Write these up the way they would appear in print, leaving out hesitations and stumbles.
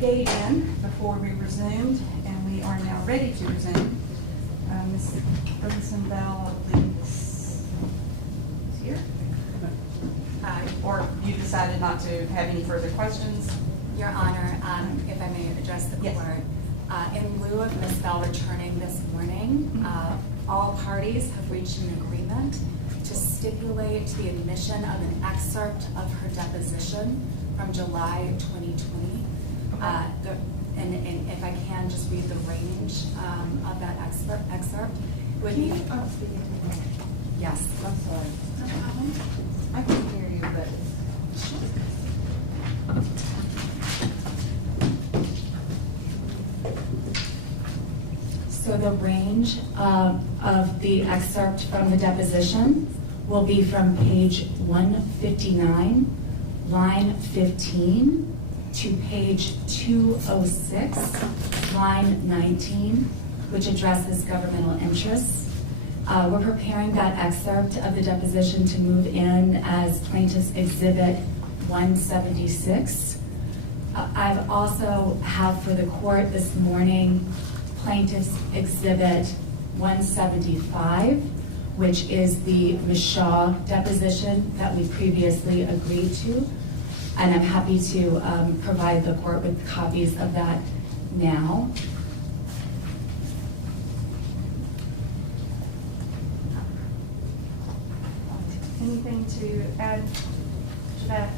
gave in before we resumed, and we are now ready to resume. Ms. Ferguson Bell, I believe, is here. Or you decided not to have any further questions? Your Honor, if I may address the Yes. court, in lieu of Ms. Bell returning this morning, all parties have reached an agreement to stipulate the admission of an excerpt of her deposition from July 2020. And if I can just read the range of that excerpt, would be. Yes. I'm sorry. No problem. I can hear you, but. So the range of the excerpt from the deposition will be from page 159, line 15, to page 206, line 19, which addresses governmental interests. We're preparing that excerpt of the deposition to move in as Plaintiff's Exhibit 176. I've also have for the court this morning Plaintiff's Exhibit 175, which is the Shaw deposition that we previously agreed to. And I'm happy to provide the court with copies of that now. Anything to add to that?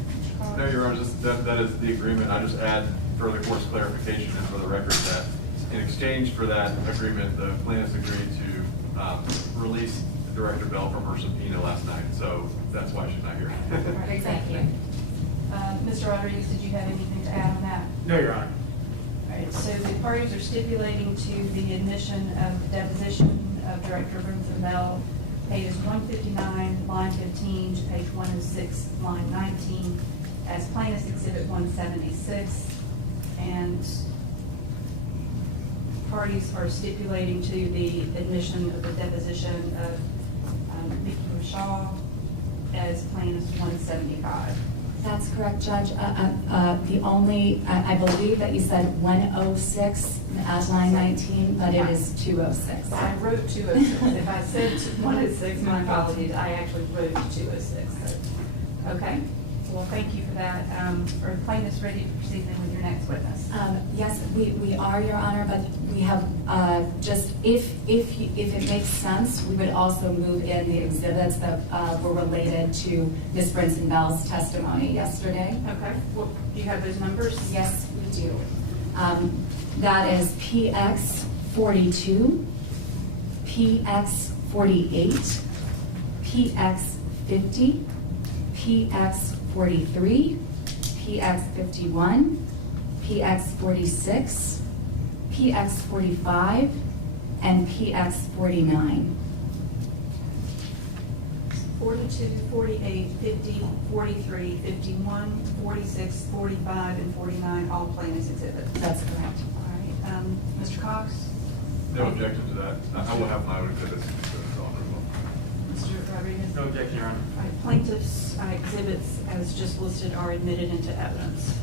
No, Your Honor, that is the agreement. I just add for the court's clarification and for the record that in exchange for that agreement, the plaintiffs agreed to release Director Bell from her subpoena last night. So that's why she's not here. Thank you. Mr. Rodriguez, did you have anything to add on that? No, Your Honor. All right, so the parties are stipulating to the admission of the deposition of Director Bell, pages 159, line 15, to page 106, line 19, as Plaintiff's Exhibit 176, and parties are stipulating to the admission of the deposition of Mickey Shaw as Plaintiff's 175. That's correct, Judge. The only, I believe that you said 106 as line 19, but it is 206. I wrote 206. If I said 106, my apologies. I actually wrote 206. So, okay. Well, thank you for that. Are the plaintiffs ready to proceed then with your next witness? Yes, we are, Your Honor, but we have just, if it makes sense, we would also move in the exhibits that were related to Ms. Brinson Bell's testimony yesterday. Okay. Well, do you have those numbers? Yes, we do. That is PX 42, PX 48, PX 50, PX 43, PX 51, PX 46, PX 45, and PX 49. 42, 48, 50, 43, 51, 46, 45, and 49, all plaintiffs' exhibits. That's correct. All right. Mr. Cox? No objection to that. I will have my own exhibits. Mr. Rodriguez? No objection, Your Honor. All right. Plaintiffs' exhibits, as just listed, are admitted into evidence.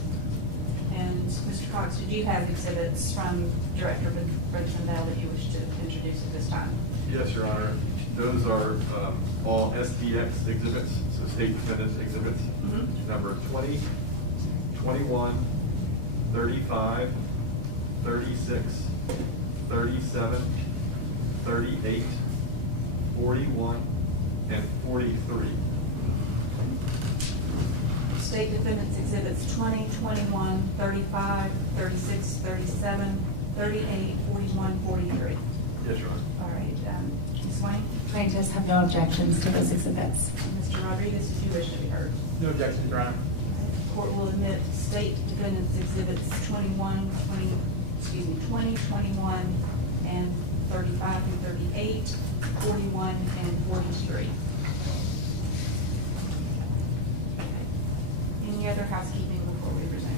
And Mr. Cox, did you have exhibits from Director Brinson Bell that you wish to introduce at this time? Yes, Your Honor. Those are all SDX exhibits, so state defendants exhibits. Number 20, 21, 35, 36, 37, 38, 41, and 43. State defendants exhibits 20, 21, 35, 36, 37, 38, 41, 43. Yes, Your Honor. All right. Ms. Wayne? Plaintiffs have no objections to those exhibits. Mr. Rodriguez, did you wish to be heard? No objection, Your Honor. The court will admit state defendants exhibits 20, 21, and 35 through 38, 41, and 43. Any other housekeeping before we resume?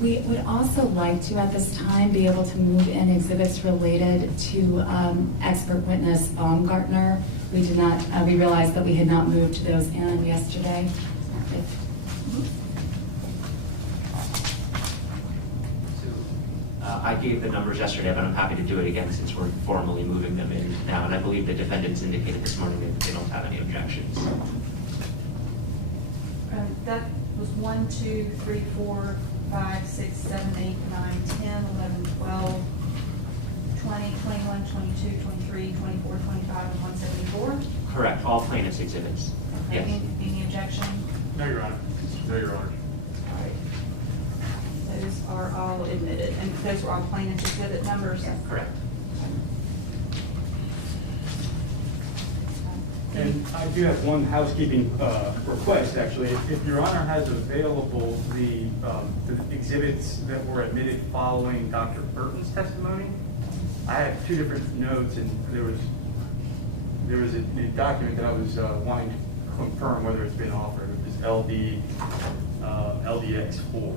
We would also like to, at this time, be able to move in exhibits related to expert witness Baumgartner. We did not, we realized that we had not moved those in yesterday. I gave the numbers yesterday, but I'm happy to do it again since we're formally moving them in now. And I believe the defendants indicated this morning that they don't have any objections. That was 1, 2, 3, 4, 5, 6, 7, 8, 9, 10, 11, 12, 20, 21, 22, 23, 24, 25, and 174. Correct, all plaintiffs' exhibits. Okay, Yes. any objection? No, Your Honor. No, Your Honor. All right. Those are all admitted, and those were all plaintiff exhibit numbers? Yes. Correct. And I do have one housekeeping request, actually. If Your Honor has available the exhibits that were admitted following Dr. Burton's testimony, I have two different notes, and there was a document that I was wanting to confirm whether it's been offered. It was LDX4.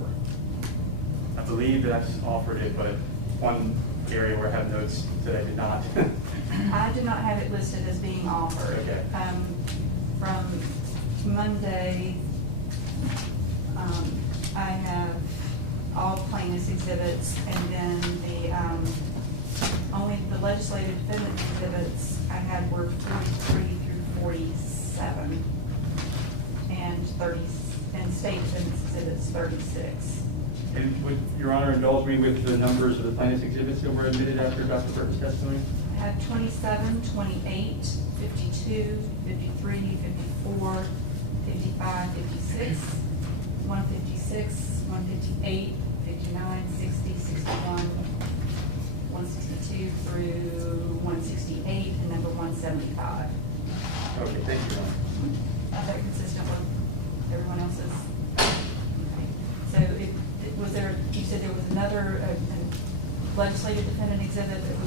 I believe that's offered it, but one area where I have notes that I did not. I did not have it listed as being offered. Okay. From Monday, I have all plaintiff's exhibits, and then only the legislative defendant exhibits I had were 43 through 47, and state defendant's exhibits 36. And would Your Honor indulge me with the numbers of the plaintiff's exhibits that were admitted after Dr. Burton's testimony? I had 27, 28, 52, 53, 54, 55, 56, 156, 158, 59, 60, 61, 162 through 168, and number 175. Okay, thank you, Your Honor. Is that consistent with everyone else's? Okay. So was there, you said there was another legislative defendant exhibit that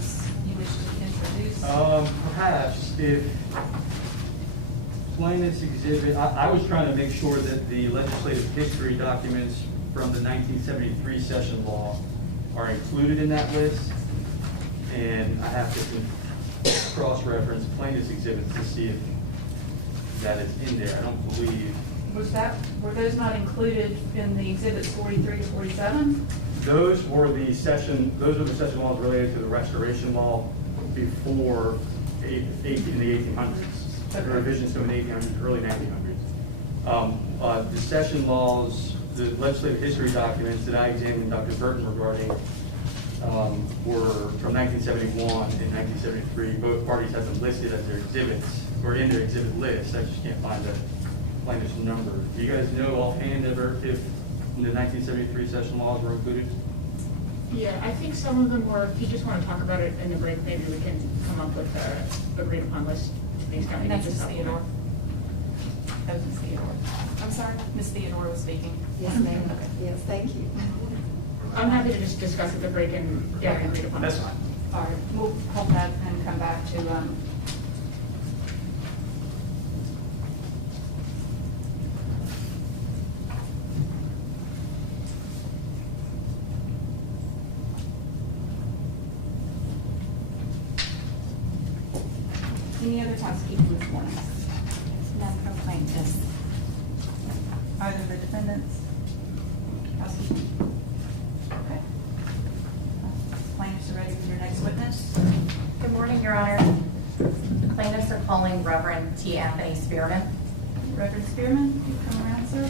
you wish to introduce? Perhaps if plaintiff's exhibit, I was trying to make sure that the legislative history documents from the 1973 session law are included in that list. And I have to cross-reference plaintiff's exhibits to see if that is in there. I don't believe. Were those not included in the exhibits 43 to 47? Those were the session laws related to the restoration law before in the 1800s. The revisions to in the 1800s, early 1900s. The session laws, the legislative history documents that I examined Dr. Burton regarding were from 1971 and 1973. Both parties have them listed as their exhibits or in their exhibit list. I just can't find the plaintiff's number. Do you guys know offhand ever if the 1973 session laws were included? Yeah, I think some of them were. If you just want to talk about it in the break, maybe we can come up with a agreed upon list to the extent we need to Ms. supplement. Theodore. That was Ms. Theodore. I'm sorry? Ms. Theodore was speaking. Yes, ma'am. Okay. Yes, thank you. I'm happy to just discuss at the break and get an agreed upon. That's fine. All right, we'll hold that and come back to, any other housekeeping this morning? None from plaintiffs. Either the defendants? Housekeeping? Okay. Plaintiffs are ready for your next witness. Good morning, Your Honor. The plaintiffs are calling Reverend T. Anthony Spearman. Reverend Spearman, you come around, sir.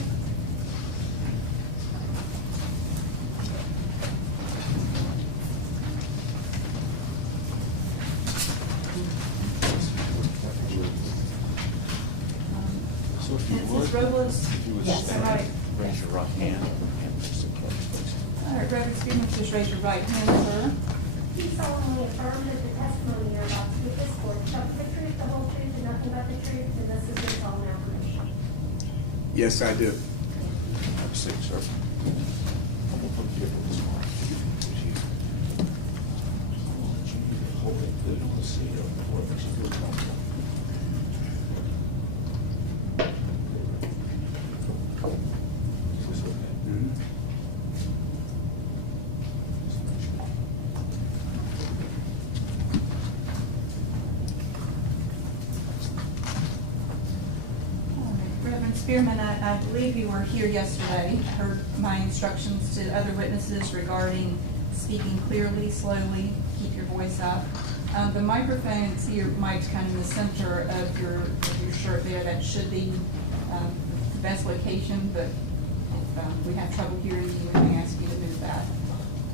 So if you Mrs. would, Robles? if you would Yes. stand, All right. raise your right hand, and just so close, please. All right, Reverend Spearman, just raise your right hand, sir. Do solemnly affirm that the testimony you're about to give this court shall be the truth, the whole truth, and nothing but the truth, and this is your solemn affirmation? Yes, I do. Have a seat, sir. I'm gonna put you on this one. Hold it good on the seat of the court, but you feel comfortable. Is this okay? Reverend Spearman, I believe you were here yesterday, heard my instructions to other witnesses regarding speaking clearly, slowly, keep your voice up. The microphone, see your mic's kind of in the center of your shirt there. That should be the best location, but if we have trouble hearing you, we may ask you to move that.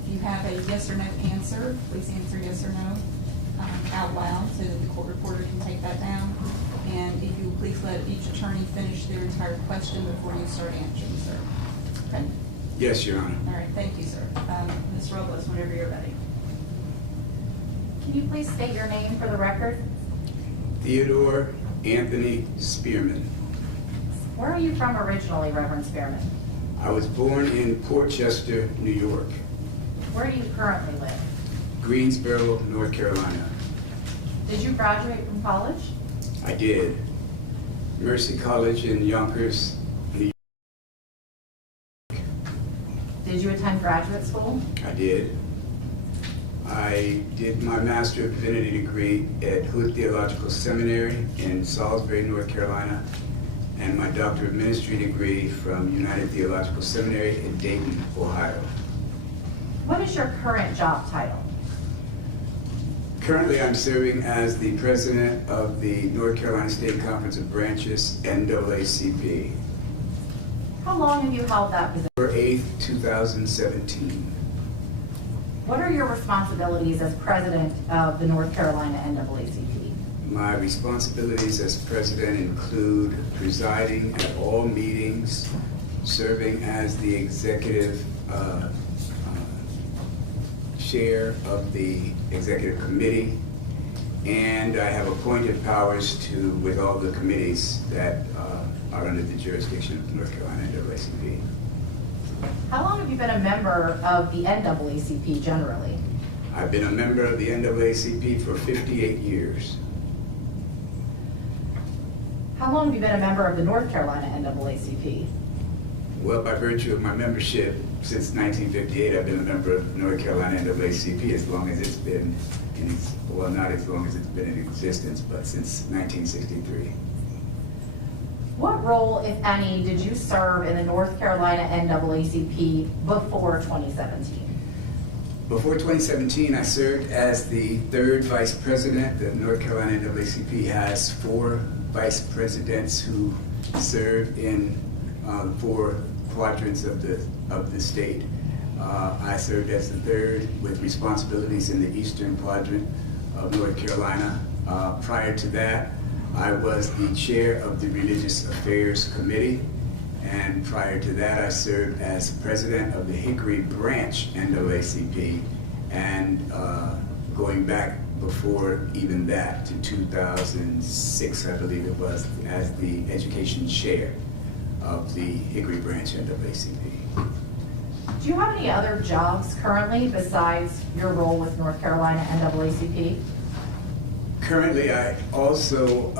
If you have a yes or no answer, please answer yes or no out loud so that the court reporter can take that down. And if you will please let each attorney finish their entire question before you start answering, sir. Okay? Yes, Your Honor. All right, thank you, sir. Ms. Robles, whenever you're ready. Can you please state your name for the record? Theodore Anthony Spearman. Where are you from originally, Reverend Spearman? I was born in Portchester, New York. Where do you currently live? Greensboro, North Carolina. Did you graduate from college? I did. Mercy College in Yonkers, New York. Did you attend graduate school? I did. I did my Master of Divinity degree at Hood Theological Seminary in Salisbury, North Carolina, and my Doctor of Ministry degree from United Theological Seminary in Dayton, Ohio. What is your current job title? Currently, I'm serving as the president of the North Carolina State Conference of Branches, NAACP. How long have you held that position? October 8th, 2017. What are your responsibilities as president of the North Carolina NAACP? My responsibilities as president include presiding at all meetings, serving as the executive chair of the executive committee, and I have appointed powers with all the committees that are under the jurisdiction of North Carolina NAACP. How long have you been a member of the NAACP generally? I've been a member of the NAACP for 58 years. How long have you been a member of the North Carolina NAACP? Well, by virtue of my membership, since 1958, I've been a member of North Carolina NAACP as long as it's been, well, not as long as it's been in existence, but since 1963. What role, if any, did you serve in the North Carolina NAACP before 2017? Before 2017, I served as the third vice president. The North Carolina NAACP has 4 vice presidents who serve in 4 quadrants of the state. I served as the third with responsibilities in the eastern quadrant of North Carolina. Prior to that, I was the chair of the Religious Affairs Committee, and prior to that, I served as president of the Hickory Branch NAACP, and going back before even that to 2006, I believe it was, as the education chair of the Hickory Branch NAACP. Do you have any other jobs currently besides your role with North Carolina NAACP? Currently, I also,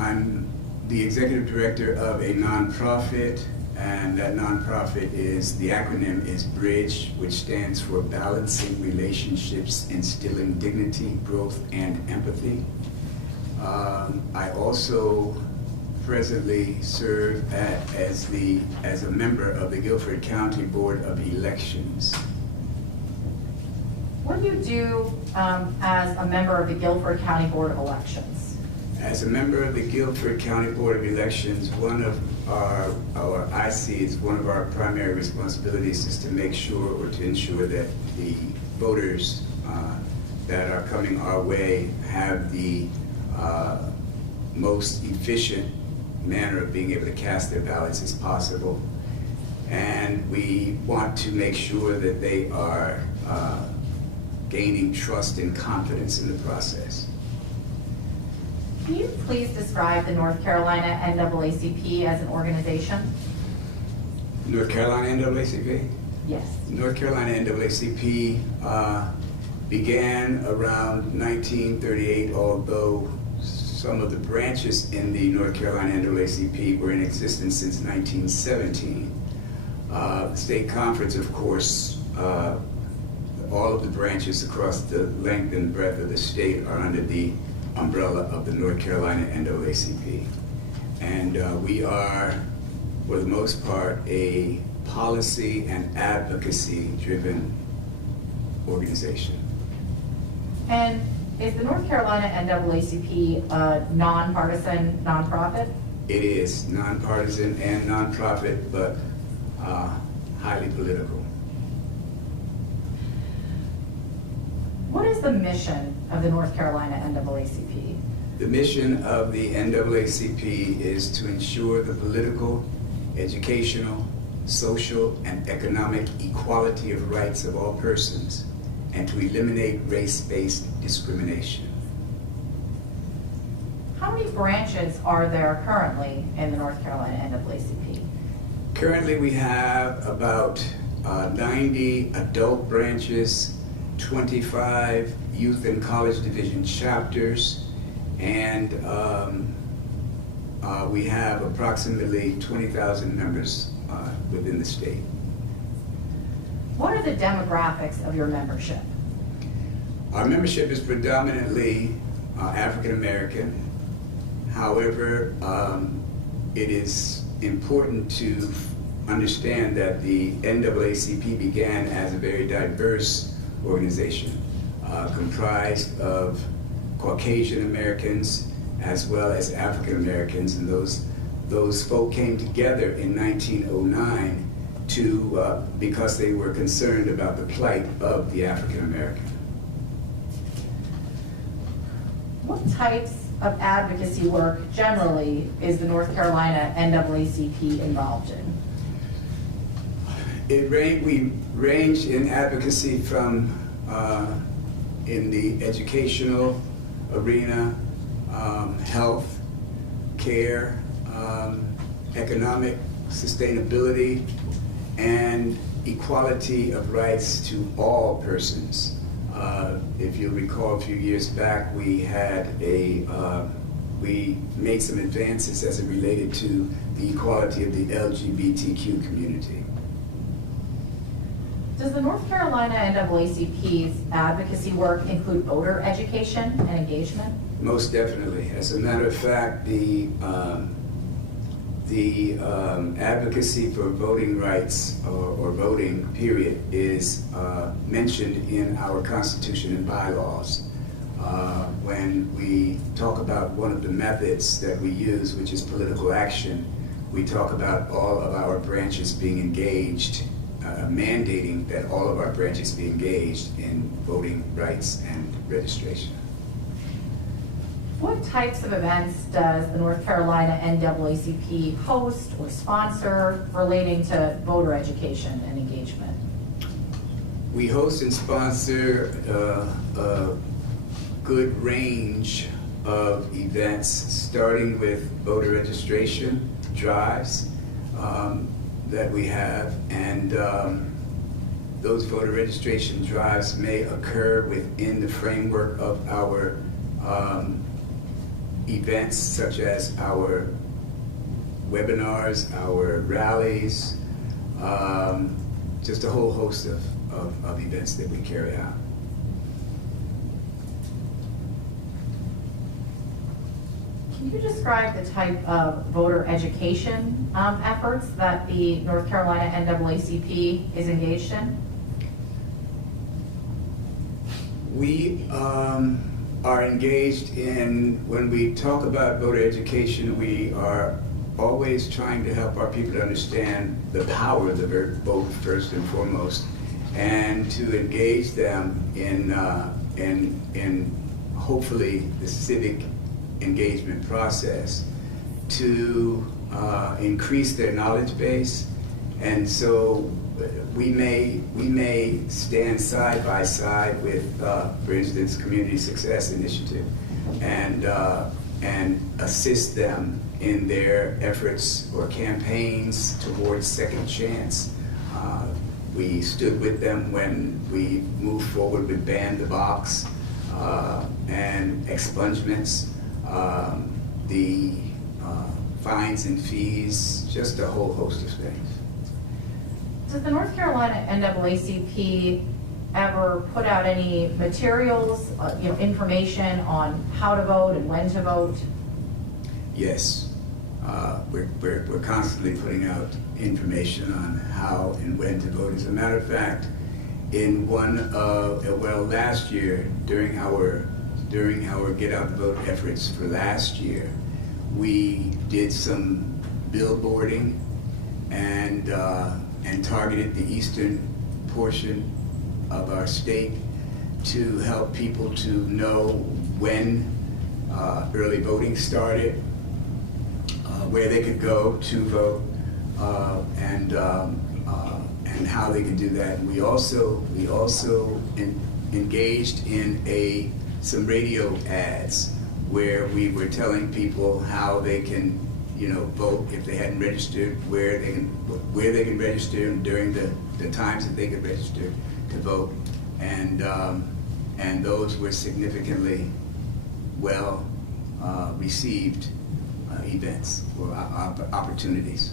I'm the executive director of a nonprofit, and that nonprofit is, the acronym is BRIDGE, which stands for Balancing Relationships, Instilling Dignity, Growth, and Empathy. I also presently serve as a member of the Guilford County Board of Elections. What do you do as a member of the Guilford County Board of Elections? As a member of the Guilford County Board of Elections, one of I see as one of our primary responsibilities is to make sure, or to ensure, that the voters that are coming our way have the most efficient manner of being able to cast their ballots as possible. And we want to make sure that they are gaining trust and confidence in the process. Can you please describe the North Carolina NAACP as an organization? North Carolina NAACP? Yes. North Carolina NAACP began around 1938, although some of the branches in the North Carolina NAACP were in existence since 1917. The state conference, of course, all of the branches across the length and breadth of the state are under the umbrella of the North Carolina NAACP. And we are, for the most part, a policy and advocacy driven organization. And is the North Carolina NAACP a nonpartisan nonprofit? It is nonpartisan and nonprofit, but highly political. What is the mission of the North Carolina NAACP? The mission of the NAACP is to ensure the political, educational, social, and economic equality of rights of all persons, and to eliminate race-based discrimination. How many branches are there currently in the North Carolina NAACP? Currently, we have about 90 adult branches, 25 youth and college division chapters, and we have approximately 20,000 members within the state. What are the demographics of your membership? Our membership is predominantly African American. However, it is important to understand that the NAACP began as a very diverse organization, comprised of Caucasian Americans as well as African Americans, and those folk came together in 1909 because they were concerned about the plight of the African American. What types of advocacy work generally is the North Carolina NAACP involved in? We range in advocacy from in the educational arena, health, care, economic sustainability, and equality of rights to all persons. If you'll recall, a few years back, we made some advances as it related to the equality of the LGBTQ community. Does the North Carolina NAACP's advocacy work include voter education and engagement? Most definitely. As a matter of fact, the advocacy for voting rights or voting, period, is mentioned in our Constitution and bylaws. When we talk about one of the methods that we use, which is political action, we talk about all of our branches being engaged, mandating that all of our branches be engaged in voting rights and registration. What types of events does the North Carolina NAACP host or sponsor relating to voter education and engagement? We host and sponsor a good range of events, starting with voter registration drives that we have, and those voter registration drives may occur within the framework of our events, such as our webinars, our rallies, just a whole host of events that we carry out. Can you describe the type of voter education efforts that the North Carolina NAACP is engaged in? We are engaged in, when we talk about voter education, we are always trying to help our people to understand the power of the vote first and foremost, and to engage them in hopefully the civic engagement process to increase their knowledge base. And so we may stand side by side with, for instance, Community Success Initiative, and assist them in their efforts or campaigns towards second chance. We stood with them when we moved forward with Ban the Box and expungements, the fines and fees, just a whole host of things. Does the North Carolina NAACP ever put out any materials, information on how to vote and when to vote? Yes, we're constantly putting out information on how and when to vote. As a matter of fact, in last year, during our Get Out the Vote efforts for last year, we did some billboarding and targeted the eastern portion of our state to help people to know when early voting started, where they could go to vote, and how they could do that. And we also engaged in some radio ads where we were telling people how they can, vote if they hadn't registered, where they can register, and during the times that they could register to vote, and those were significantly well received events or opportunities.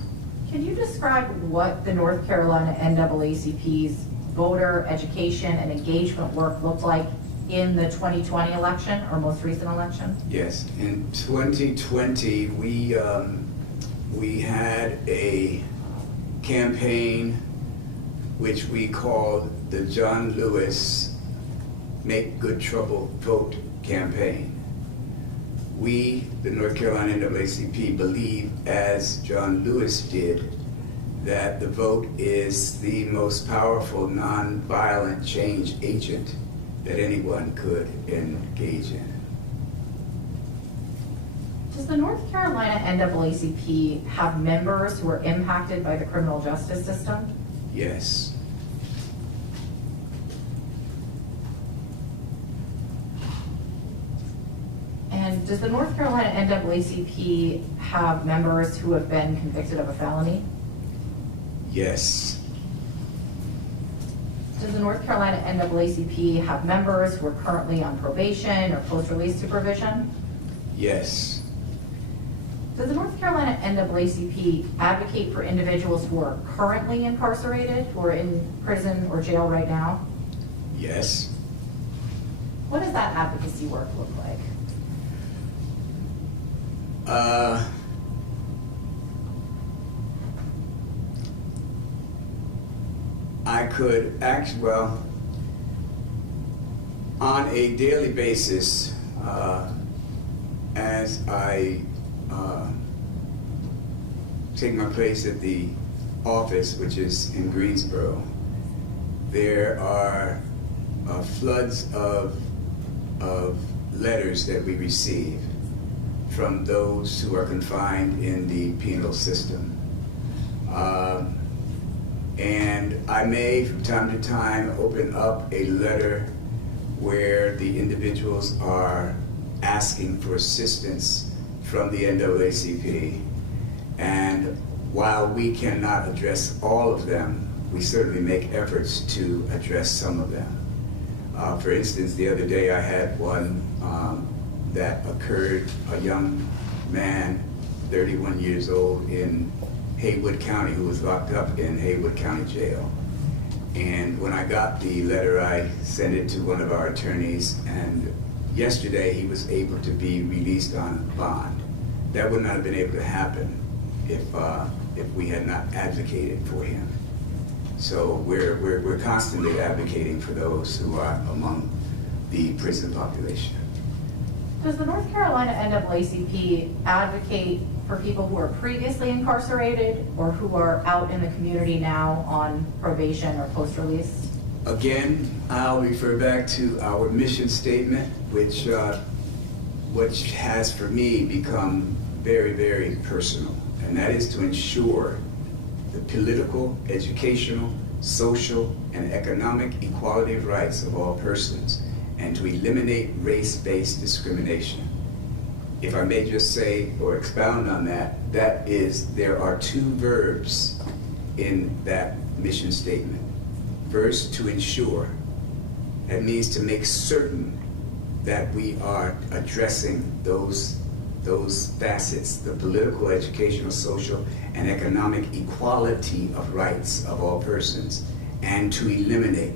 Can you describe what the North Carolina NAACP's voter education and engagement work looked like in the 2020 election, or most recent election? Yes, in 2020, we had a campaign which we called the John Lewis Make Good Trouble Vote campaign. We, the North Carolina NAACP, believe, as John Lewis did, that the vote is the most powerful nonviolent change agent that anyone could engage in. Does the North Carolina NAACP have members who are impacted by the criminal justice system? Yes. And does the North Carolina NAACP have members who have been convicted of a felony? Yes. Does the North Carolina NAACP have members who are currently on probation or post-release supervision? Yes. Does the North Carolina NAACP advocate for individuals who are currently incarcerated, who are in prison or jail right now? Yes. What does that advocacy work look like? I could on a daily basis, as I take my place at the office, which is in Greensboro, there are floods of letters that we receive from those who are confined in the penal system. And I may, from time to time, open up a letter where the individuals are asking for assistance from the NAACP. And while we cannot address all of them, we certainly make efforts to address some of them. For instance, the other day I had one that occurred, a young man, 31 years old, in Haywood County, who was locked up in Haywood County Jail. And when I got the letter, I sent it to one of our attorneys, and yesterday he was able to be released on bond. That would not have been able to happen if we had not advocated for him. So we're constantly advocating for those who are among the prison population. Does the North Carolina NAACP advocate for people who are previously incarcerated or who are out in the community now on probation or post-release? Again, I'll refer back to our mission statement, which has for me become very, very personal, and that is to ensure the political, educational, social, and economic equality of rights of all persons, and to eliminate race-based discrimination. If I may just say or expound on that, there are two verbs in that mission statement. First, to ensure. That means to make certain that we are addressing those facets, the political, educational, social, and economic equality of rights of all persons. And to eliminate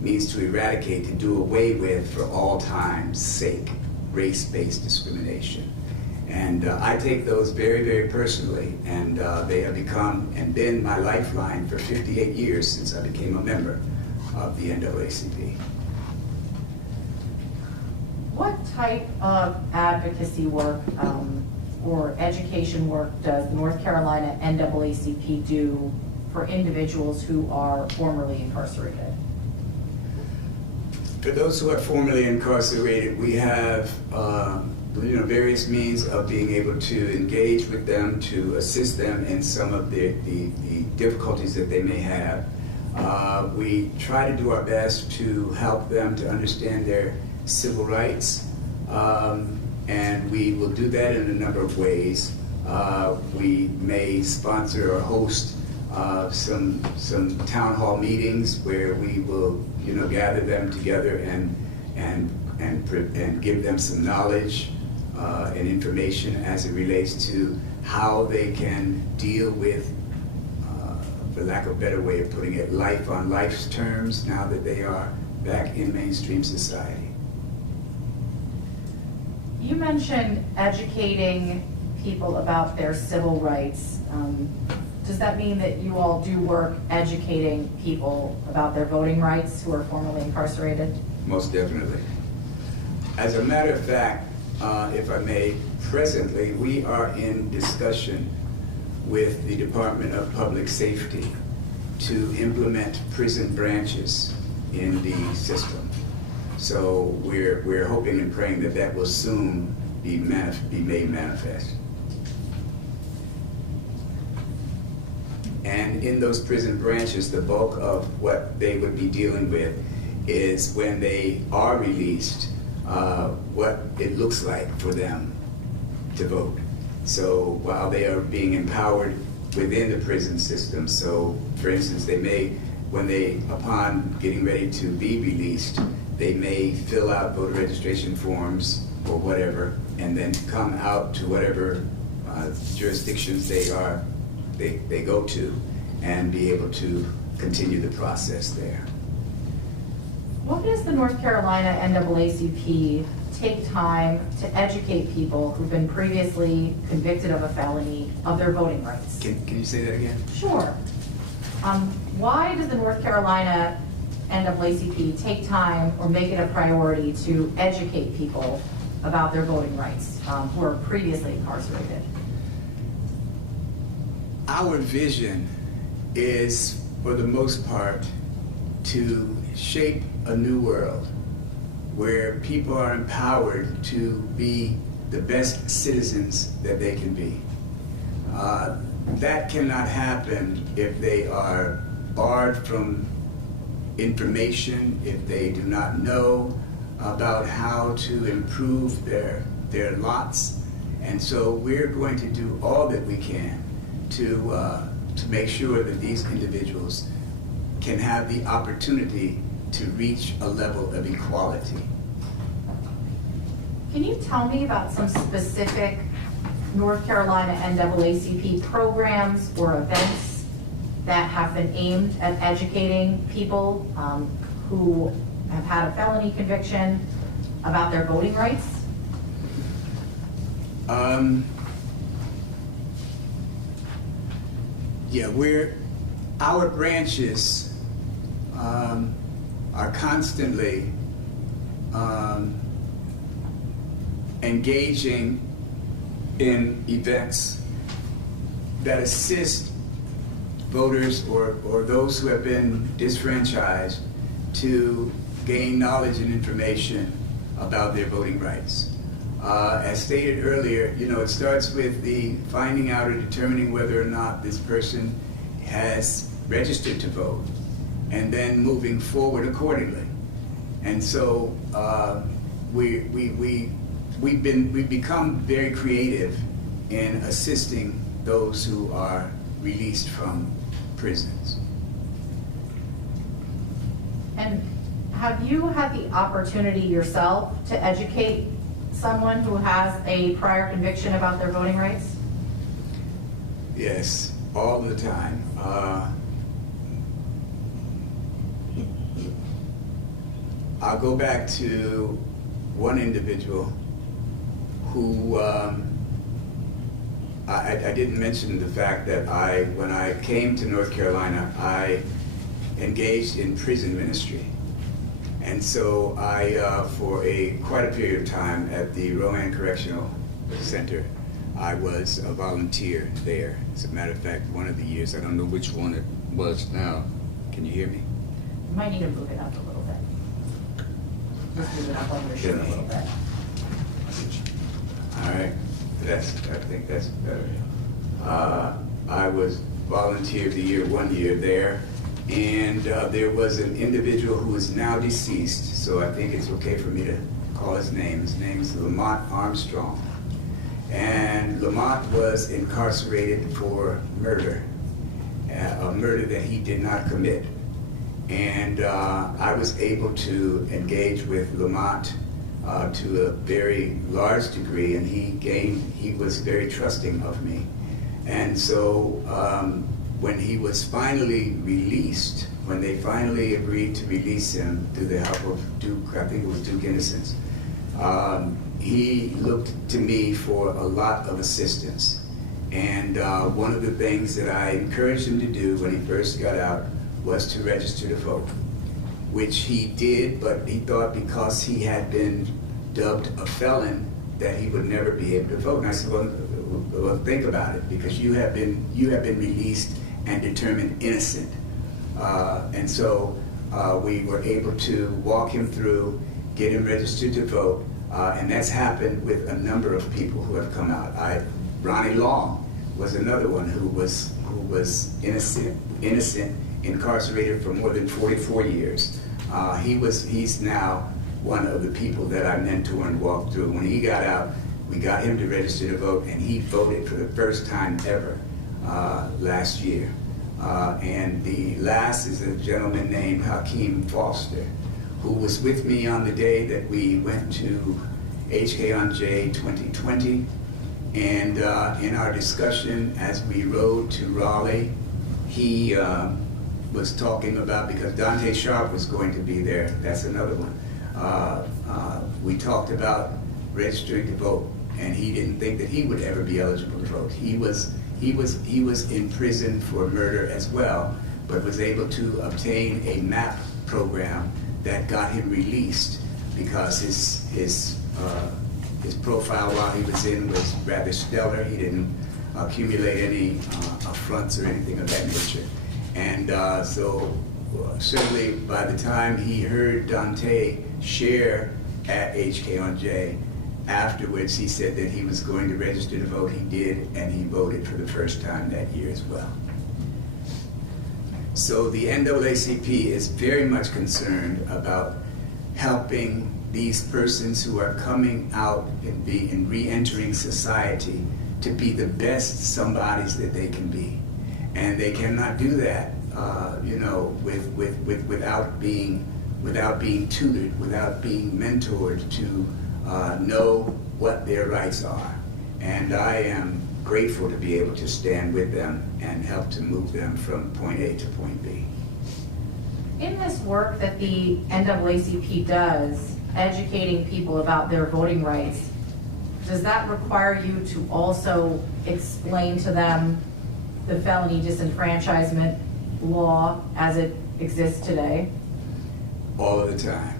means to eradicate, to do away with for all time's sake, race-based discrimination. And I take those very, very personally, and they have become and been my lifeline for 58 years since I became a member of the NAACP. What type of advocacy work or education work does the North Carolina NAACP do for individuals who are formerly incarcerated? For those who are formerly incarcerated, we have various means of being able to engage with them, to assist them in some of the difficulties that they may have. We try to do our best to help them to understand their civil rights, and we will do that in a number of ways. We may sponsor or host some town hall meetings where we will gather them together and give them some knowledge and information as it relates to how they can deal with, for lack of a better way of putting it, life on life's terms now that they are back in mainstream society. You mentioned educating people about their civil rights. Does that mean that you all do work educating people about their voting rights who are formerly incarcerated? Most definitely. As a matter of fact, if I may, presently we are in discussion with the Department of Public Safety to implement prison branches in the system. So we're hoping and praying that that will soon be made manifest. And in those prison branches, the bulk of what they would be dealing with is when they are released, what it looks like for them to vote. So while they are being empowered within the prison system, so for instance, they may, upon getting ready to be released, they may fill out voter registration forms or whatever, and then come out to whatever jurisdictions they go to and be able to continue the process there. What does the North Carolina NAACP take time to educate people who've been previously convicted of a felony of their voting rights? Can you say that again? Sure. Why does the North Carolina NAACP take time or make it a priority to educate people about their voting rights who are previously incarcerated? Our vision is, for the most part, to shape a new world where people are empowered to be the best citizens that they can be. That cannot happen if they are barred from information, if they do not know about how to improve their lots. And so we're going to do all that we can to make sure that these individuals can have the opportunity to reach a level of equality. Can you tell me about some specific North Carolina NAACP programs or events that have been aimed at educating people who have had a felony conviction about their voting rights? Yeah, our branches are constantly engaging in events that assist voters or those who have been disfranchised to gain knowledge and information about their voting rights. As stated earlier, it starts with the finding out or determining whether or not this person has registered to vote, and then moving forward accordingly. And so we've become very creative in assisting those who are released from prisons. And have you had the opportunity yourself to educate someone who has a prior conviction about their voting rights? Yes, all the time. I'll go back to one individual who I didn't mention the fact that when I came to North Carolina, I engaged in prison ministry. And so I, for quite a period of time at the Raleigh Correctional Center, I was a volunteer there. As a matter of fact, one of the years, I don't know which one it was now. Can you hear me? You might need to move it up a little bit. Just move it up on your shirt a little bit. All right, I think that's better. I was volunteered one year there, and there was an individual who is now deceased, so I think it's okay for me to call his name. His name is Lamont Armstrong. And Lamont was incarcerated for murder, a murder that he did not commit. And I was able to engage with Lamont to a very large degree, and he was very trusting of me. And so when he was finally released, when they finally agreed to release him through the help of Duke, I think it was Duke Innocence, he looked to me for a lot of assistance. And one of the things that I encouraged him to do when he first got out was to register to vote, which he did, but he thought because he had been dubbed a felon that he would never be able to vote. And I said, well, think about it, because you have been released and determined innocent. And so we were able to walk him through, get him registered to vote, and that's happened with a number of people who have come out. Ronnie Long was another one who was innocent, incarcerated for more than 44 years. He's now one of the people that I mentor and walk through. When he got out, we got him to register to vote, and he voted for the first time ever last year. And the last is a gentleman named Hakeem Foster, who was with me on the day that we went to HK-on-J 2020. And in our discussion as we rode to Raleigh, he was talking about, because Dante Sharp was going to be there, that's another one. We talked about registering to vote, and he didn't think that he would ever be eligible to vote. He was in prison for murder as well, but was able to obtain a Naacp program that got him released because his profile while he was in was rather stellar. He didn't accumulate any affronts or anything of that nature. And so certainly by the time he heard Dante share at HK-on-J, afterwards he said that he was going to register to vote. He did, and he voted for the first time that year as well. So the NAACP is very much concerned about helping these persons who are coming out and re-entering society to be the best somebodies that they can be. And they cannot do that, without being tutored, without being mentored to know what their rights are. And I am grateful to be able to stand with them and help to move them from point A to point B. In this work that the NAACP does, educating people about their voting rights, does that require you to also explain to them the felony disenfranchisement law as it exists today? All of the time.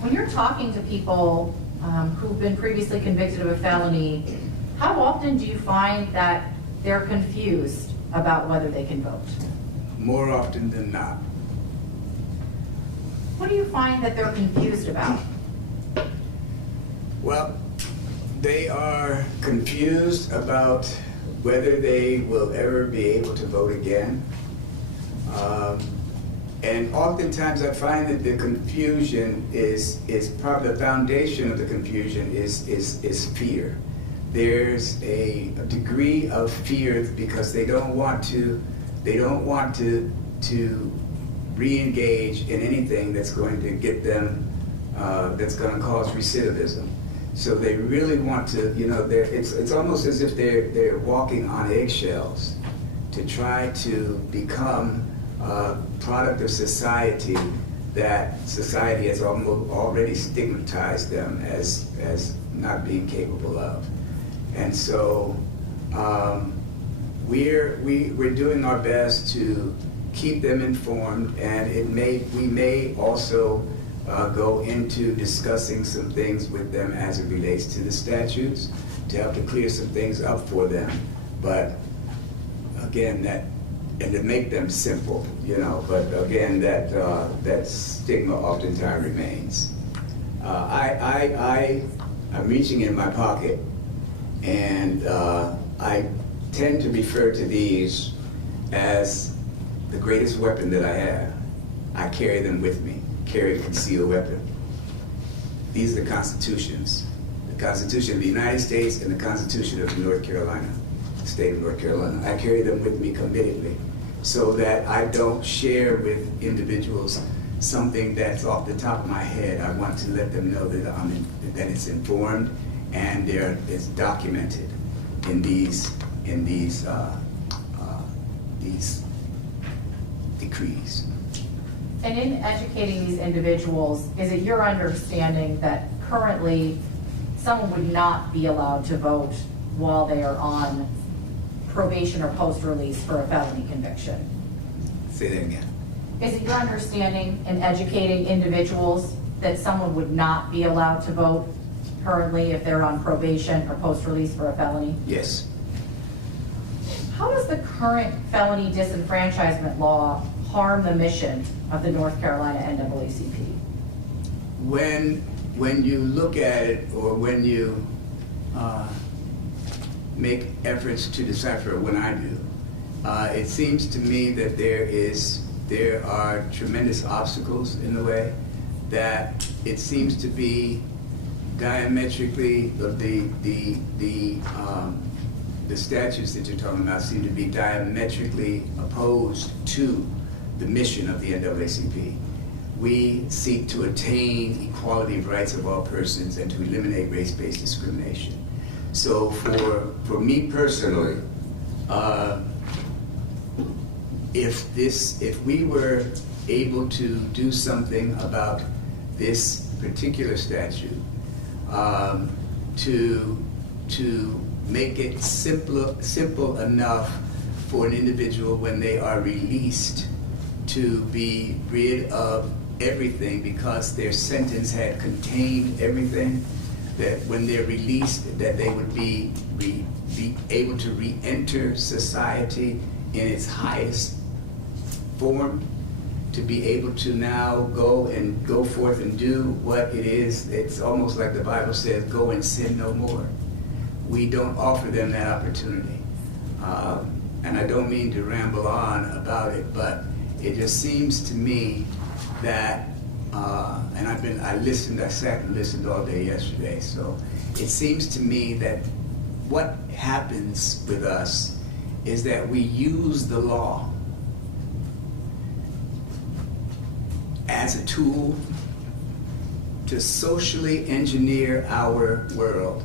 When you're talking to people who've been previously convicted of a felony, how often do you find that they're confused about whether they can vote? More often than not. What do you find that they're confused about? Well, they are confused about whether they will ever be able to vote again. And oftentimes I find that the confusion is probably the foundation of the confusion is fear. There's a degree of fear because they don't want to re-engage in anything that's going to get them, that's going to cause recidivism. So they really want to, it's almost as if they're walking on eggshells to try to become a product of society that society has already stigmatized them as not being capable of. And so we're doing our best to keep them informed, and we may also go into discussing some things with them as it relates to the statutes to help to clear some things up for them. But again, and to make them simple, but again, that stigma oftentimes remains. I'm reaching in my pocket, and I tend to refer to these as the greatest weapon that I have. I carry them with me, carry a concealed weapon. These are the constitutions. The Constitution of the United States and the Constitution of North Carolina, the state of North Carolina. I carry them with me committedly so that I don't share with individuals something that's off the top of my head. I want to let them know that it's informed and it's documented in these decrees. And in educating these individuals, is it your understanding that currently someone would not be allowed to vote while they are on probation or post-release for a felony conviction? Say that again. Is it your understanding in educating individuals that someone would not be allowed to vote currently if they're on probation or post-release for a felony? Yes. How does the current felony disenfranchisement law harm the mission of the North Carolina NAACP? When you look at it, or when you make efforts to decipher, when I do, it seems to me that there are tremendous obstacles in the way, that it seems to be diametrically, the statutes that you're talking about seem to be diametrically opposed to the mission of the NAACP. We seek to attain equality of rights of all persons and to eliminate race-based discrimination. So for me personally, if we were able to do something about this particular statute, to make it simple enough for an individual when they are released to be rid of everything because their sentence had contained everything, that when they're released, that they would be able to re-enter society in its highest form, to be able to now go forth and do what it is. It's almost like the Bible says, go and sin no more. We don't offer them that opportunity. And I don't mean to ramble on about it, but it just seems to me that, and I sat and listened all day yesterday, so it seems to me that what happens with us is that we use the law as a tool to socially engineer our world,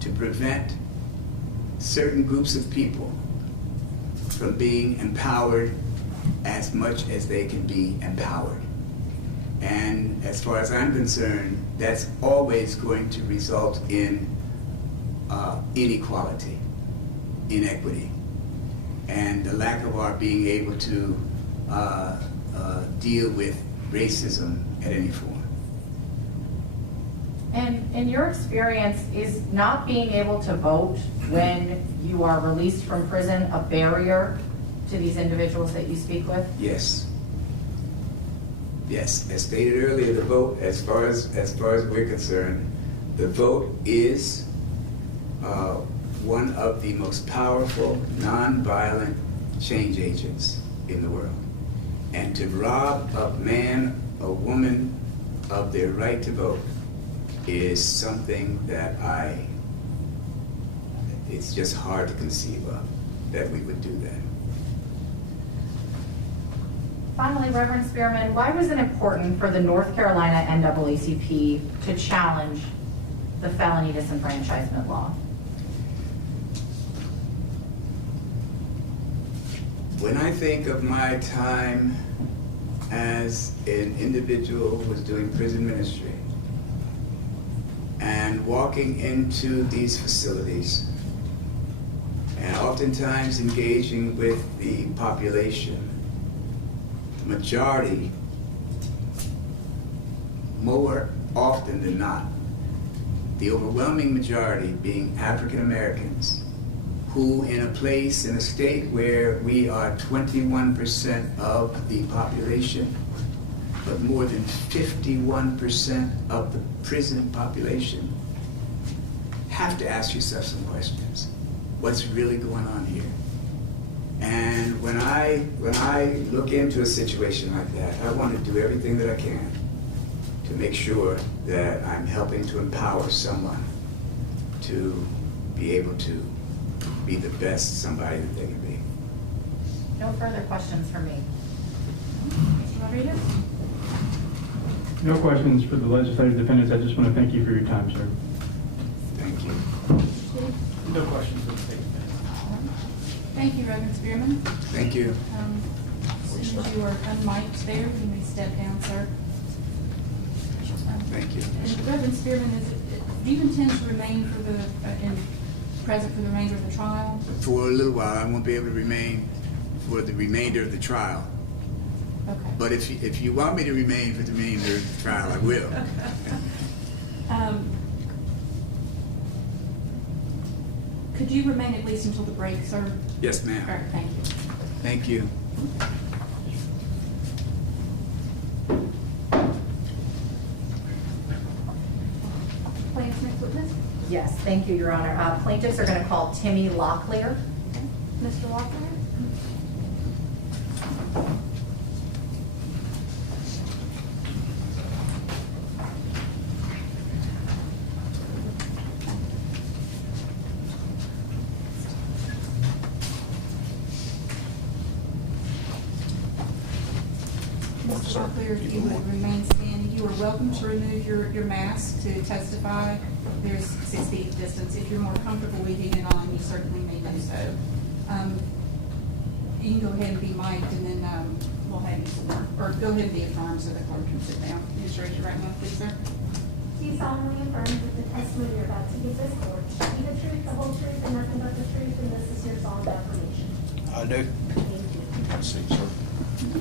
to prevent certain groups of people from being empowered as much as they can be empowered. And as far as I'm concerned, that's always going to result in inequality, inequity, and the lack of our being able to deal with racism at any form. And in your experience, is not being able to vote when you are released from prison a barrier to these individuals that you speak with? Yes. Yes, as stated earlier, the vote, as far as we're concerned, the vote is one of the most powerful, nonviolent change agents in the world. And to rob a man or woman of their right to vote is something that it's just hard to conceive of, that we would do that. Finally, Reverend Spearman, why was it important for the North Carolina NAACP to challenge the felony disenfranchisement law? When I think of my time as an individual who was doing prison ministry and walking into these facilities and oftentimes engaging with the population majority, more often than not, the overwhelming majority being African Americans, who in a place, in a state where we are 21% of the population, but more than 51% of the prison population, have to ask yourself some questions. What's really going on here? And when I look into a situation like that, I want to do everything that I can to make sure that I'm helping to empower someone to be able to be the best somebody that they can be. No further questions from me. Mr. Rodriguez? No questions for the legislative defendants. I just want to thank you for your time, sir. Thank you. No questions for the state defendants. Thank you, Reverend Spearman. Thank you. As soon as you are unmiked there, you may step down, sir. Thank you. And Reverend Spearman, do you intend to remain for the, present for the remainder of the trial? For a little while, I won't be able to remain for the remainder of the trial. Okay. But if you want me to remain for the remainder of the trial, I will. Could you remain at least until the break, sir? Yes, All right, ma'am. thank you. Thank you. Plaintiff's next witness? Yes, thank you, Your Honor. Plaintiffs are going to call Timmy Locklear. Mr. Walker? Mr. Locklear, if you would remain standing, you are welcome to remove your mask to testify. There's 6 feet distance. If you're more comfortable leaving it on, you certainly may do so. You can go ahead and be mic'd, and then we'll have you sworn. Or go ahead and be affirmed so the clerk can sit down. You just raise your right hand, please, sir. Do you solemnly affirm that the testimony you're about to give this court shall be the truth, the whole truth, and nothing but the truth, and this is your solemn affirmation? I do. Thank you.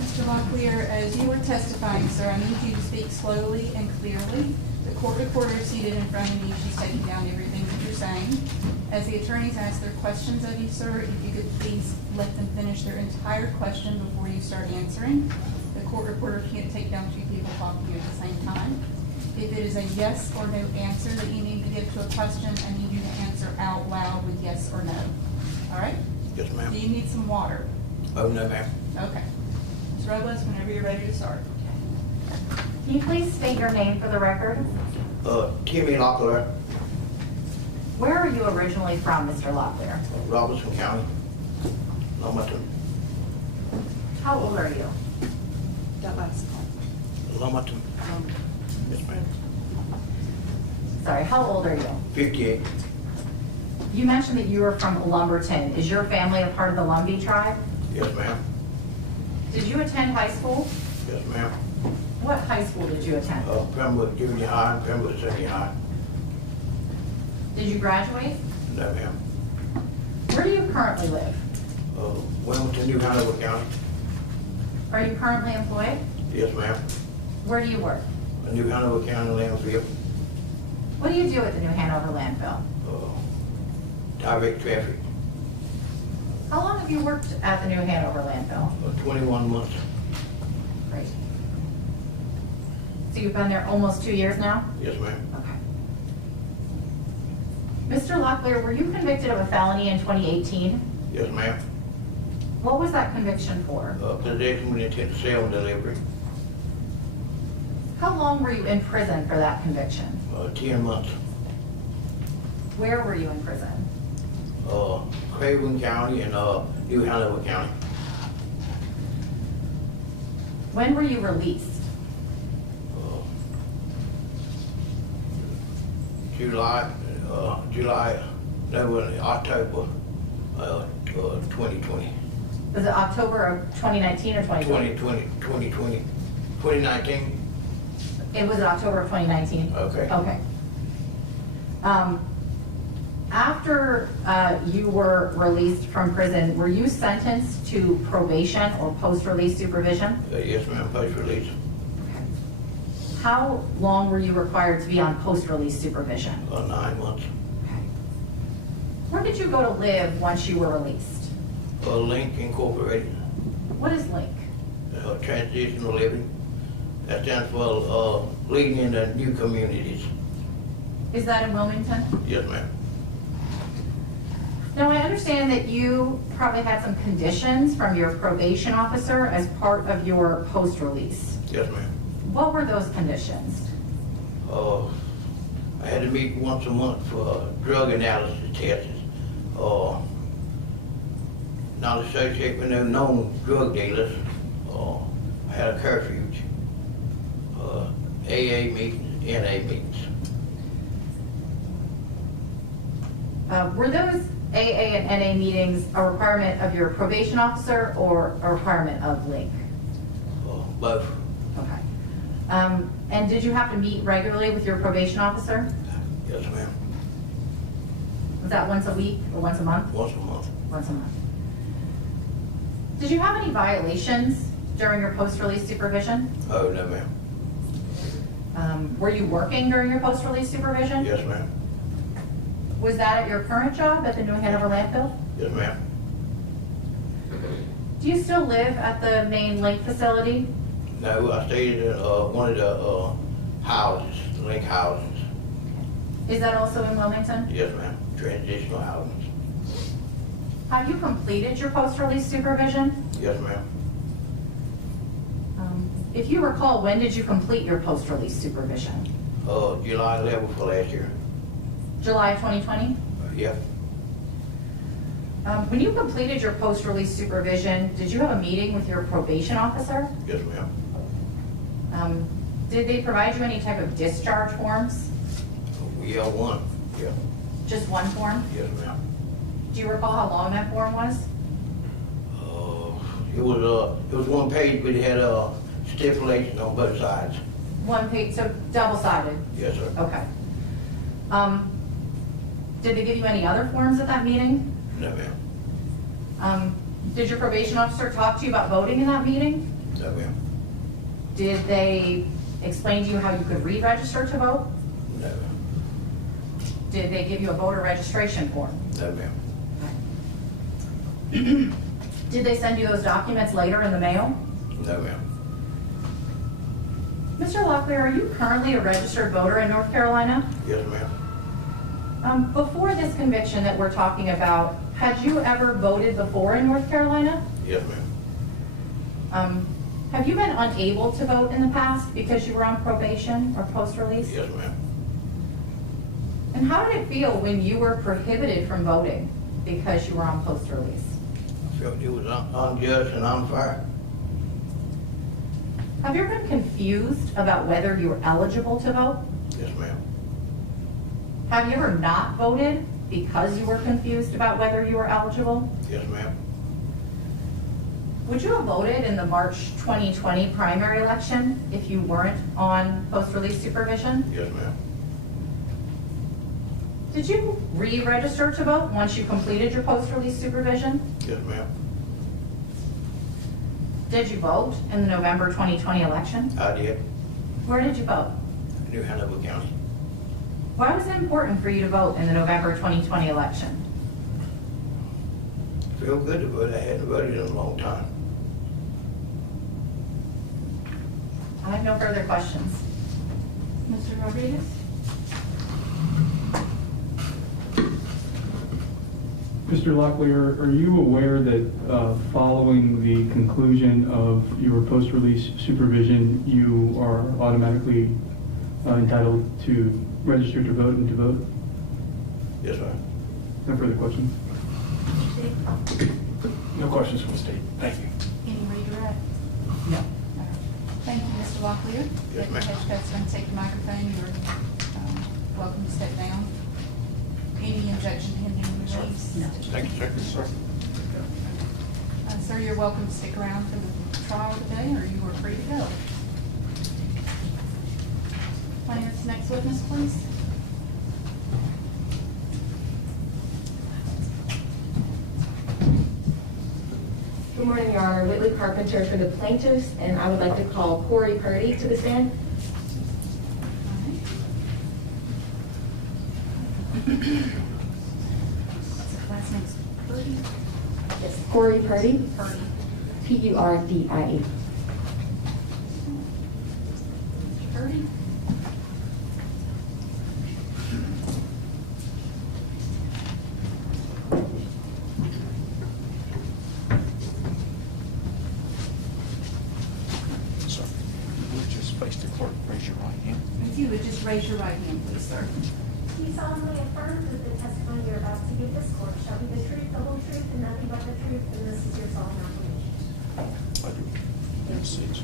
Mr. Locklear, as you were testifying, sir, I need you to speak slowly and clearly. The court reporter seated in front of me, she's taking down everything that you're saying. As the attorneys ask their questions of you, sir, if you could please let them finish their entire question before you start answering. The court reporter can't take down 2 people talking to you at the same time. If it is a yes or no answer that you need to give to a question, I need you to answer out loud with yes or no. All right? Yes, ma'am. Do you need some water? Oh, no, ma'am. Okay. Ms. Robles, whenever you're ready to start. Can you please state your name for the record? Timmy Locklear, Where are you originally from, Mr. Locklear? Robertson County, Lomaton. How old are you? That last call. Lomaton. Yes, ma'am. Sorry, how old are you? 58. You mentioned that you were from Lumberton. Is your family a part of the Lumbee tribe? Yes, ma'am. Did you attend high school? Yes, ma'am. What high school did you attend? Pembroke Junior High, and Pembroke Senior High. Did you graduate? No, ma'am. Where do you currently live? Wilmington, New Hanover County. Are you currently employed? Yes, ma'am. Where do you work? New Hanover County landfill. What do you do at the New Hanover landfill? Direct traffic. How long have you worked at the New Hanover landfill? 21 months. Great. So you've been there almost 2 years now? Yes, ma'am. Okay. Mr. Locklear, were you convicted of a felony in 2018? Yes, ma'am. What was that conviction for? Possession with intent to sell and delivery. How long were you in prison for that conviction? 10 months. Where were you in prison? Craven County and New Hanover County. When were you released? July That was in October, 2020. Was it October of 2019 or 2020? 2019? It was in October of 2019? Okay. Okay. After you were released from prison, were you sentenced to probation or post-release supervision? Yes, ma'am, post-release. How long were you required to be on post-release supervision? 9 months. Where did you go to live once you were released? Link Incorporated, What is Link? transitional living. That stands for leading into new communities. Is that in Wilmington? Yes, ma'am. Now, I understand that you probably had some conditions from your probation officer as part of your post-release. Yes, ma'am. What were those conditions? I had to meet once a month for drug analysis tests. Not associated with no known drug dealers. I had a curfew. AA meetings, NA meetings. Were those AA and NA meetings a requirement of your probation officer or a requirement of Link? Both. Okay. And did you have to meet regularly with your probation officer? Yes, ma'am. Was that once a week or once a month? Once a month. Once a month. Did you have any violations during your post-release supervision? Oh, no, ma'am. Were you working during your post-release supervision? Yes, ma'am. Was that at your current job at the New Hanover landfill? Yes, ma'am. Do you still live at the main Link facility? No, I stayed in one of the houses, Link houses. Is that also in Wilmington? Yes, ma'am. Transitional houses. Have you completed your post-release supervision? Yes, ma'am. If you recall, when did you complete your post-release supervision? July 11th for last year. July 2020? Yeah. When you completed your post-release supervision, did you have a meeting with your probation officer? Yes, ma'am. Did they provide you any type of discharge forms? Yeah, one. Yeah. Just one form? Yes, ma'am. Do you recall how long that form was? It was one page, but it had stipulations on both sides. One page, so double-sided? Yes, sir. Okay. Did they give you any other forms at that meeting? No, ma'am. Did your probation officer talk to you about voting in that meeting? No, ma'am. Did they explain to you how you could re-register to vote? No, ma'am. Did they give you a voter registration form? No, ma'am. Did they send you those documents later in the mail? No, ma'am. Mr. Locklear, are you currently a registered voter in North Carolina? Yes, ma'am. Before this conviction that we're talking about, had you ever voted before in North Carolina? Yes, ma'am. Have you been unable to vote in the past because you were on probation or post-release? Yes, ma'am. And how did it feel when you were prohibited from voting because you were on post-release? I felt it was unjust and unfair. Have you ever been confused about whether you were eligible to vote? Yes, ma'am. Have you ever not voted because you were confused about whether you were eligible? Yes, ma'am. Would you have voted in the March 2020 primary election if you weren't on post-release supervision? Yes, ma'am. Did you re-register to vote once you completed your post-release supervision? Yes, ma'am. Did you vote in the November 2020 election? I did. Where did you vote? New Hanover County. Why was it important for you to vote in the November 2020 election? Feel good to vote. I hadn't voted in a long time. I have no further questions. Mr. Rodriguez? Mr. Locklear, are you aware that following the conclusion of your post-release supervision, you are automatically entitled to register to vote and to vote? Yes, sir. No further questions? No questions from the state. Thank you. Any redirect? No. Thank you, Mr. Locklear. Yes, ma'am. Hedgecott's going to take the microphone. You're welcome to step down. Any objection to him being released? No. Thank you, sir. Sir, you're welcome to stick around for the trial today, or you are free to go. Plaintiff's next witness, please. Good morning, Your Honor. Whitley Carpenter for the plaintiffs, and I would like to call Corey Purdy to the stand. Last name's Purdy. Yes, Corey Purdy. Purdy. P-U-R-D-I-E. Purdy. Sir, would you just face the clerk, raise your right hand? If you would just raise your right hand, please, sir. Do you solemnly affirm that the testimony you're about to give this court shall be the truth, the whole truth, and nothing but the truth, and this is your solemn affirmation? I do. Have a seat, sir.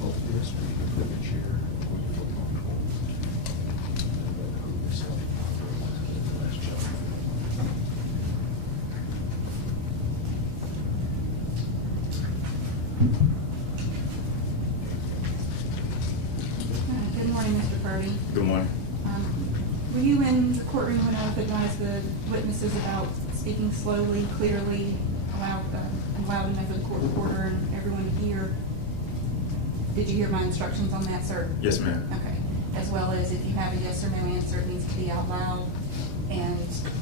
Both of this, you can put the chair where you feel comfortable. Move this up. Last job. Good morning, Mr. Purdy. Good morning. Were you in the courtroom when I advised the witnesses about speaking slowly, clearly, loud enough for the court reporter and everyone to hear? Did you hear my instructions on that, sir? Yes, ma'am. Okay. As well as if you have a yes or no answer, it needs to be out loud. And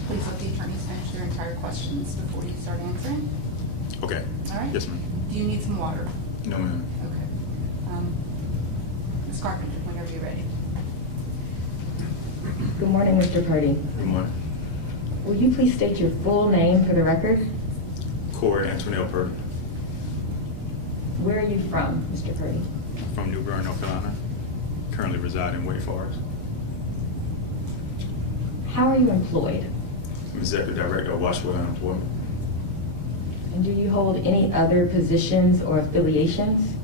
please let the attorneys finish their entire questions before you start answering. Okay. All right? Yes, ma'am. Do you need some water? No, ma'am. Okay. Ms. Carpenter, whenever you're ready. Good morning, Mr. Purdy. Good morning. Will you please state your full name for the record? Corey Antonell Purdy Where are you from, Mr. Purdy? from New Bern, North Carolina. Currently reside in Wake Forest. How are you employed? I'm Executive Director of Washaway Unemployment. And do you hold any other positions or affiliations?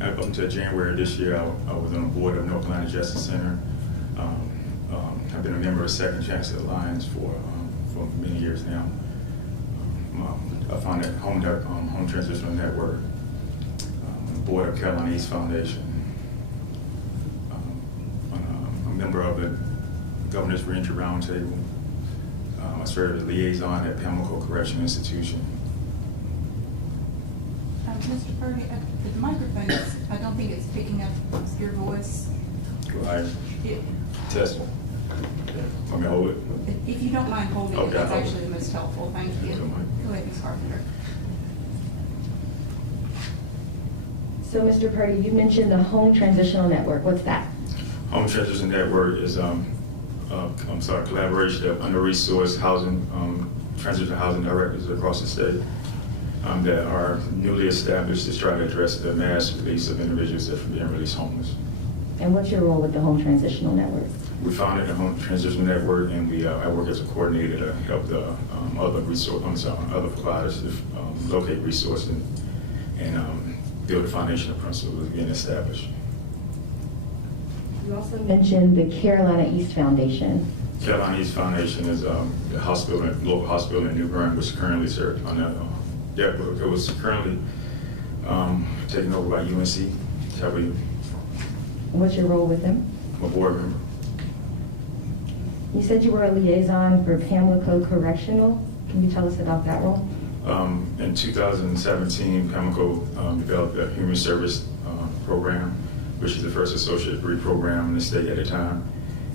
Up until January this year, I was on the board of North Carolina Justice Center. I've been a member of Second Chance Alliance for many years now. I founded Home Transitional Network, on the board of Carolina East Foundation. I'm a member of the Governor's Reintegrating Roundtable. I serve as liaison at Pamlico Correctional Institution. Mr. Purdy, the microphone is, I don't think it's picking up your voice. Right. Test it. Want me to hold it? If you don't mind holding it, Okay, that's I'll hold actually it. the most helpful. Thank you. Don't mind. Go ahead, Ms. Carpenter. So, Mr. Purdy, you mentioned the Home Transitional Network. What's that? Home Transition Network is collaboration of under-resourced housing, transitional housing directors across the state that are newly established to try to address the mass release of individuals that are being released homeless. And what's your role with the Home Transitional Network? We founded the Home Transition Network, and I work as a coordinator to help the other providers to locate resources and build a foundation of principles being established. You also mentioned the Carolina East Foundation. Carolina East Foundation is the local hospital in New Bern, which currently serves on that. It was currently taken over by UNC. What's your role with them? I'm a board member. You said you were a liaison for Pamlico Correctional. Can you tell us about that role? In 2017, Pamlico developed a human service program, which is the first associate degree program in the state at the time.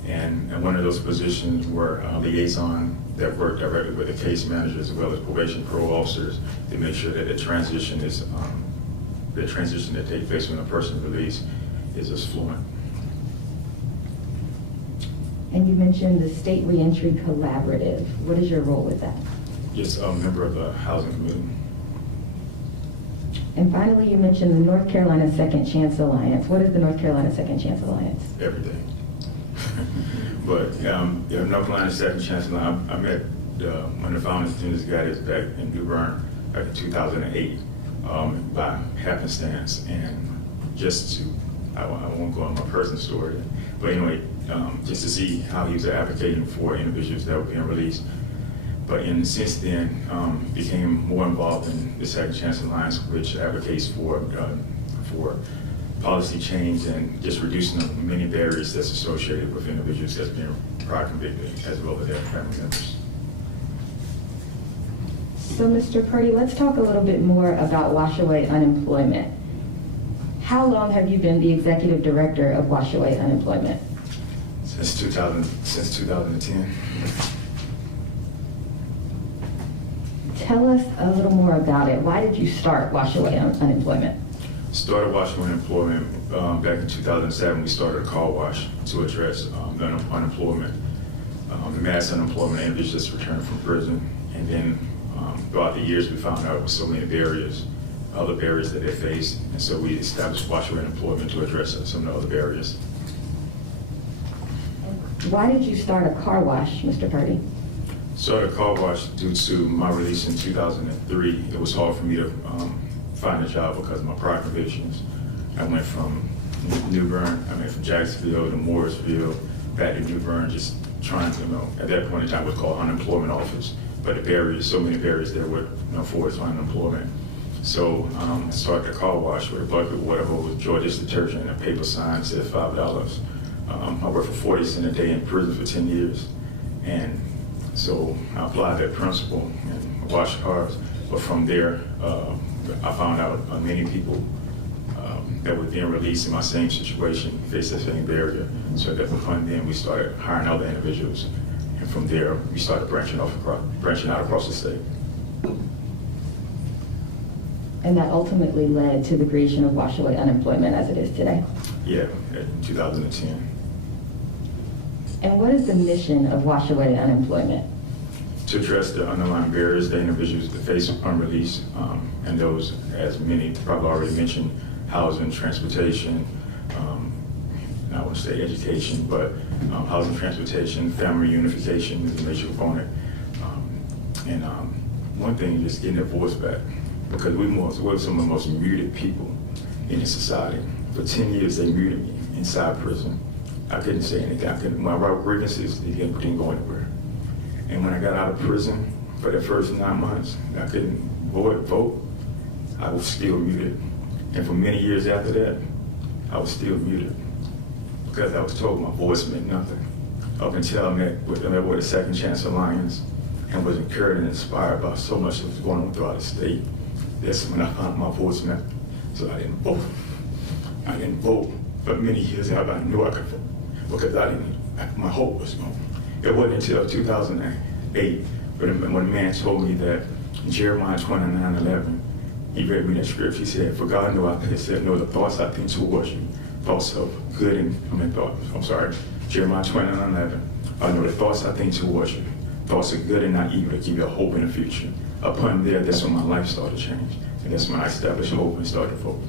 And one of those positions were liaison that worked directly with the case managers as well as probation parole officers to make sure that the transition that takes place when a person is released is as fluent. And you mentioned the State Reentry Collaborative. What is your role with that? Yes, I'm a member of the Housing Committee. And finally, you mentioned the North Carolina Second Chance Alliance. What is the North Carolina Second Chance Alliance? Everything. But North Carolina Second Chance Alliance, I met one of the founders of this guy is back in New Bern back in 2008 by happenstance, and I won't go on my personal story. But anyway, just to see how he was advocating for individuals that were being released. But since then, became more involved in the Second Chance Alliance, which advocates for policy change and just reducing the many barriers that's associated with individuals that's being prior convicted, as well as their family members. So, Mr. Purdy, let's talk a little bit more about Washaway Unemployment. How long have you been the executive director of Washaway Unemployment? Since 2010. Tell us a little more about it. Why did you start Washaway Unemployment? Started Washaway Unemployment back in 2007. We started a car wash to address the unemployment, the mass unemployment individuals just returned from prison. And then throughout the years, we found out there were so many barriers, other barriers that they faced. And so we established Washaway Unemployment to address some of the other barriers. Why did you start a car wash, Mr. Purdy? Started a car wash due to my release in 2003. It was hard for me to find a job because of my prior convictions. I went from from Jacksonville to Morrisville, back to New Bern, just trying to, at that point in time it was called unemployment office. But the barriers, so many barriers there were for us finding employment. So I started a car wash with a bucket of whatever was George's detergent and a paper sign said $5. I worked for 40 cents a day in prison for 10 years. And so I applied that principle and washed cars. But from there, I found out many people that were being released in my same situation faced the same barrier. So that from then we started hiring other individuals. And from there, we started branching out across the state. And that ultimately led to the creation of Washaway Unemployment as it is today? Yeah, in 2010. And what is the mission of Washaway Unemployment? To address the underlying barriers that individuals that face upon release, and those, as many probably already mentioned, housing, transportation, and I want to say education, but housing, transportation, family reunification is a major component. And one thing is just getting their voice back, because we're some of the most muted people in this society. For 10 years, they muted me inside prison. I couldn't say anything. My grievances didn't go anywhere. And when I got out of prison for the first 9 months, I couldn't vote. I was still muted. And for many years after that, I was still muted because I was told my voice meant nothing. Up until I met with the Second Chance Alliance and was encouraged and inspired by so much that was going on throughout the state. That's when I found my voice meant. So I didn't vote. I didn't vote for many years after I knew I could vote because my hope was gone. It wasn't until 2008 when a man told me that Jeremiah 29:11, he read me that scripture. He said, "For God knew I said, no, the thoughts I think towards you, thoughts of good Jeremiah 29:11. I know the thoughts I think towards you, thoughts of good and not evil, to give you a hope in the future." Upon there, that's when my life started to change. And that's when I established hope and started to vote.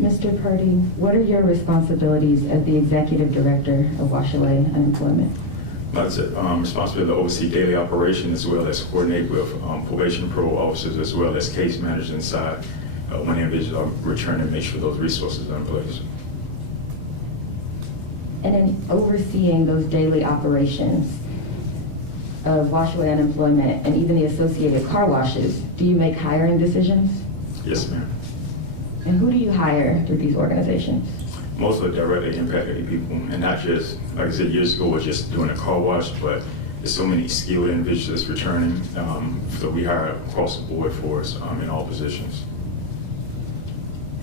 Mr. Purdy, what are your responsibilities as the executive director of Washaway Unemployment? Like I said, responsibility to oversee daily operations as well as coordinate with probation parole officers as well as case managers inside when individuals are returning and make sure those resources are in place. And in overseeing those daily operations of Washaway Unemployment and even the associated car washes, do you make hiring decisions? Yes, ma'am. And who do you hire through these organizations? Most of the directly impacted people, and not just, like I said, years ago, was just doing a car wash, but there's so many skilled individuals returning, so we hire across the board for us in all positions.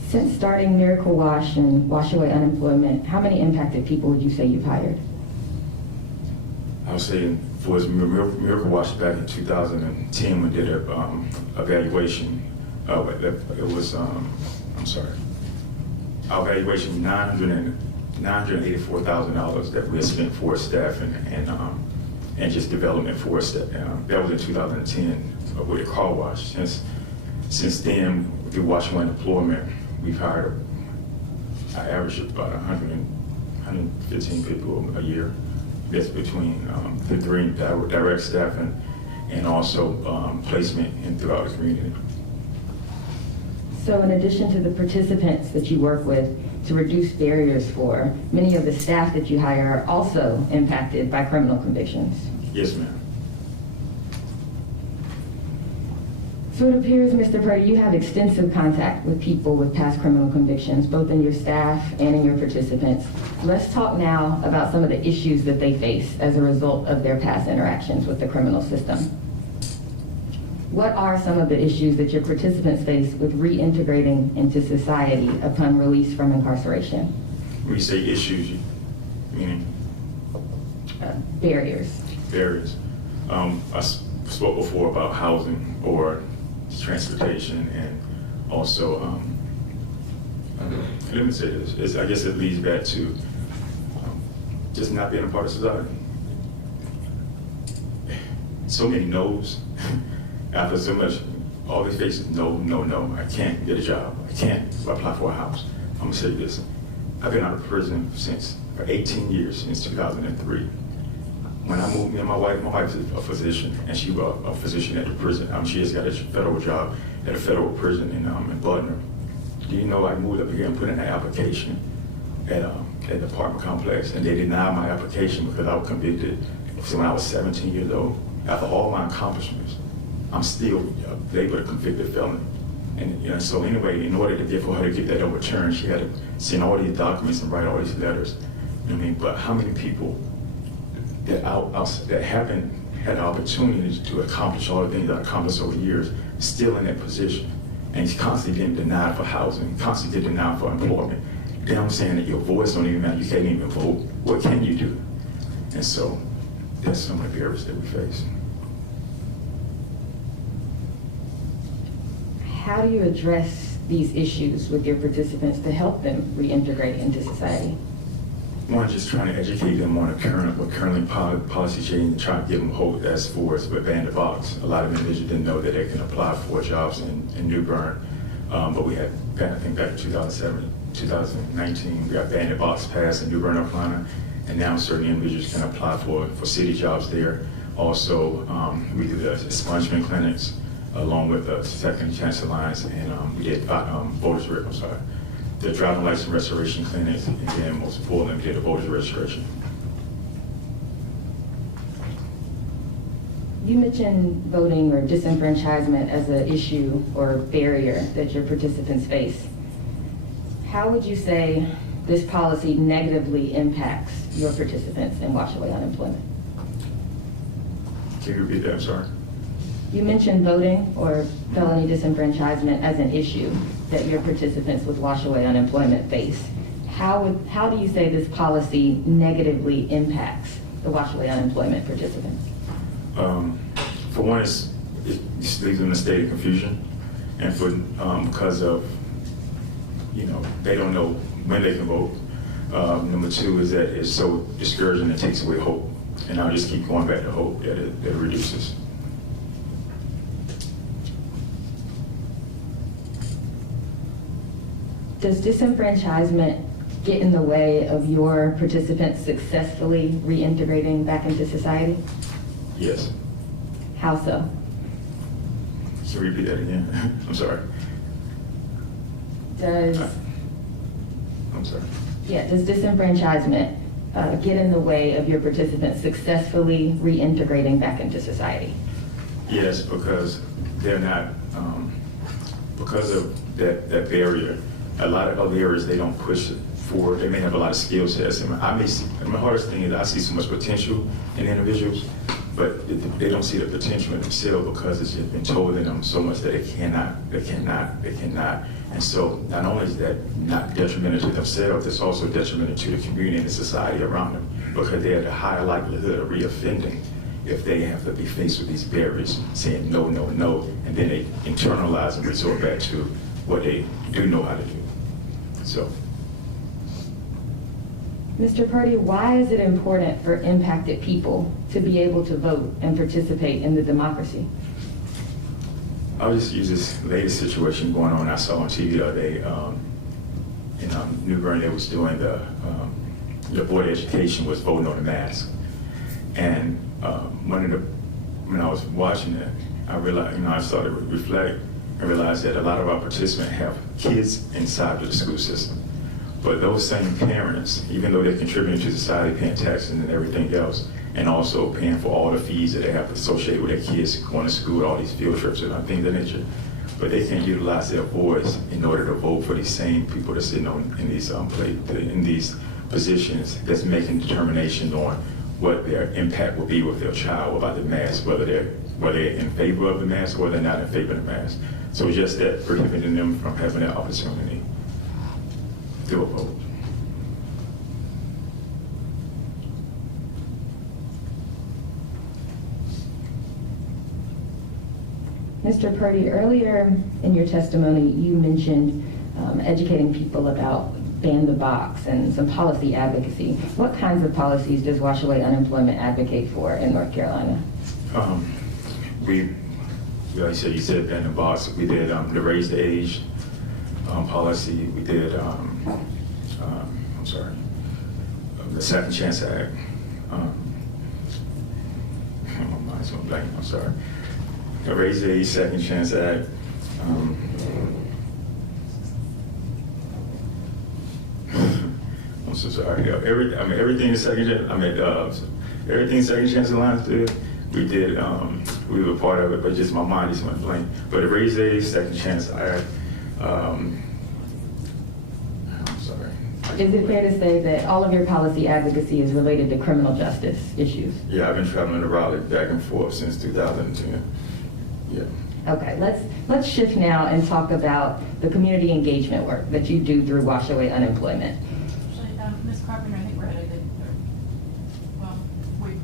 Since starting Miracle Wash and Washaway Unemployment, how many impacted people would you say you've hired? I would say for Miracle Wash back in 2010, we did an evaluation. Our evaluation $984,000 that we had spent for staff and just development for staff. That was in 2010 with a car wash. Since then, through Washaway Unemployment, we've hired, I average about 115 people a year. That's between the three direct staffing and also placement throughout the community. So in addition to the participants that you work with to reduce barriers for, many of the staff that you hire are also impacted by criminal convictions. Yes, ma'am. So it appears, Mr. Purdy, you have extensive contact with people with past criminal convictions, both in your staff and in your participants. Let's talk now about some of the issues that they face as a result of their past interactions with the criminal system. What are some of the issues that your participants face with reintegrating into society upon release from incarceration? When you say issues, meaning? Barriers. Barriers. I spoke before about housing or transportation, and also, let me say this, I guess it leads back to just not being a part of society. So many no's. After so much, all these faces, no, no, no, I can't get a job. I can't apply for a house. I'm gonna say this. I've been out of prison for 18 years, since 2003. When I moved, me and my wife is a physician, and she was a physician at the prison. She has got a federal job at a federal prison in Butner. Do you know I moved up here and put in an application at the apartment complex, and they denied my application because I was convicted when I was 17 years old. After all my accomplishments, I'm still labeled a convicted felon. And so anyway, in order for her to get that overturned, she had to send all these documents and write all these letters. You know what I mean? But how many people that haven't had the opportunity to accomplish all the things that I accomplished over the years, still in that position, and he's constantly getting denied for housing, constantly getting denied for employment. Then I'm saying that your voice don't even matter, you can't even vote. What can you do? And so that's some of the barriers that we face. How do you address these issues with your participants to help them reintegrate into society? One, just trying to educate them on what currently policy change and trying to give them hope as far as with ban the box. A lot of individuals didn't know that they can apply for jobs in New Bern, but we had, I think back in 2019, we got ban the box passed in New Bern, North Carolina, and now certain individuals can apply for city jobs there. Also, we do the expungement clinics along with the Second Chance Alliance, and we did the driving license restoration clinics, and then most importantly, we did the voters registration. You mentioned voting or disenfranchisement as an issue or barrier that your participants face. How would you say this policy negatively impacts your participants in Washaway unemployment? Can you repeat that? I'm sorry. You mentioned voting or felony disenfranchisement as an issue that your participants with Washaway unemployment face. How do you say this policy negatively impacts the Washaway unemployment participants? For one, it leaves them in a state of confusion, and for because of they don't know when they can vote. Number two is that it's so discouraging, it takes away hope, and I'll just keep going back to hope that it reduces. Does disenfranchisement get in the way of your participants successfully reintegrating back into society? Yes. How so? Can you repeat that again? I'm sorry. I'm sorry. Yeah, does disenfranchisement get in the way of your participants successfully reintegrating back into society? Yes, because they're not, because of that barrier. A lot of other areas they don't push it forward. They may have a lot of skill sets. And the hardest thing is I see so much potential in individuals, but they don't see the potential in themselves because it's just been told in them so much that they cannot. And so not only is that not detrimental to themselves, it's also detrimental to the community and the society around them because they have a higher likelihood of reoffending if they have to be faced with these barriers saying no, no, no, and then they internalize and resort back to what they do know how to do. So. Mr. Purdy, why is it important for impacted people to be able to vote and participate in the democracy? I'll just use this latest situation going on I saw on TV the other day. In New Bern, they was doing the Board of Education was voting on the mask. And one of when I was watching it, I realized, I started to reflect and realized that a lot of our participants have kids inside of the school system. But those same parents, even though they're contributing to society, paying taxes and everything else, and also paying for all the fees that they have associated with their kids going to school, all these field trips and things of that nature, but they can't utilize their voice in order to vote for these same people that's sitting in these positions that's making determinations on what their impact will be with their child about the mask, whether they're in favor of the mask or they're not in favor of the mask. So just that prohibiting them from having that opportunity to vote. Mr. Purdy, earlier in your testimony, you mentioned educating people about ban the box and some policy advocacy. What kinds of policies does Washaway Unemployment advocate for in North Carolina? You said ban the box. We did the raise the age policy. We did, the Second Chance Act. My mind's going blank, I'm sorry. The Raise the Age, Second Chance Act. I'm so sorry. Everything Second Chance. Everything Second Chance Alliance did. We did. We were part of it, but just my mind just went blank. But the Raise the Age, Second Chance Act. I'm sorry. Is it fair to say that all of your policy advocacy is related to criminal justice issues? Yeah, I've been traveling to Raleigh back and forth since 2010. Yeah. Okay, let's shift now and talk about the community engagement work that you do through Washaway Unemployment. Actually, Ms. Carpenter, I think we're at a good, well, we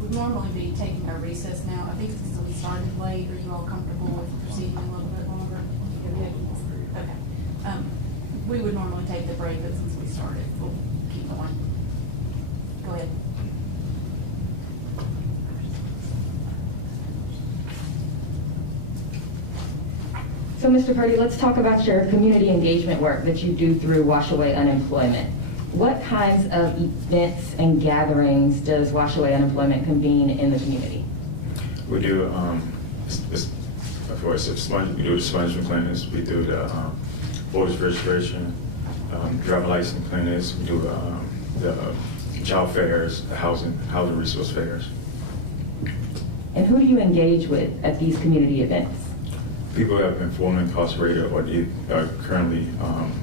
would normally be taking our recess now. I think since we started late, are you all comfortable with proceeding a little bit longer? Okay. We would normally take the break, but since we started, we'll keep going. Go ahead. So, Mr. Purdy, let's talk about your community engagement work that you do through Washaway Unemployment. What kinds of events and gatherings does Washaway Unemployment convene in the community? We do, we do the expungement clinics, we do the voters registration, driver license clinics, we do the job fairs, the housing resource fairs. And who do you engage with at these community events? People who have been formerly incarcerated or are currently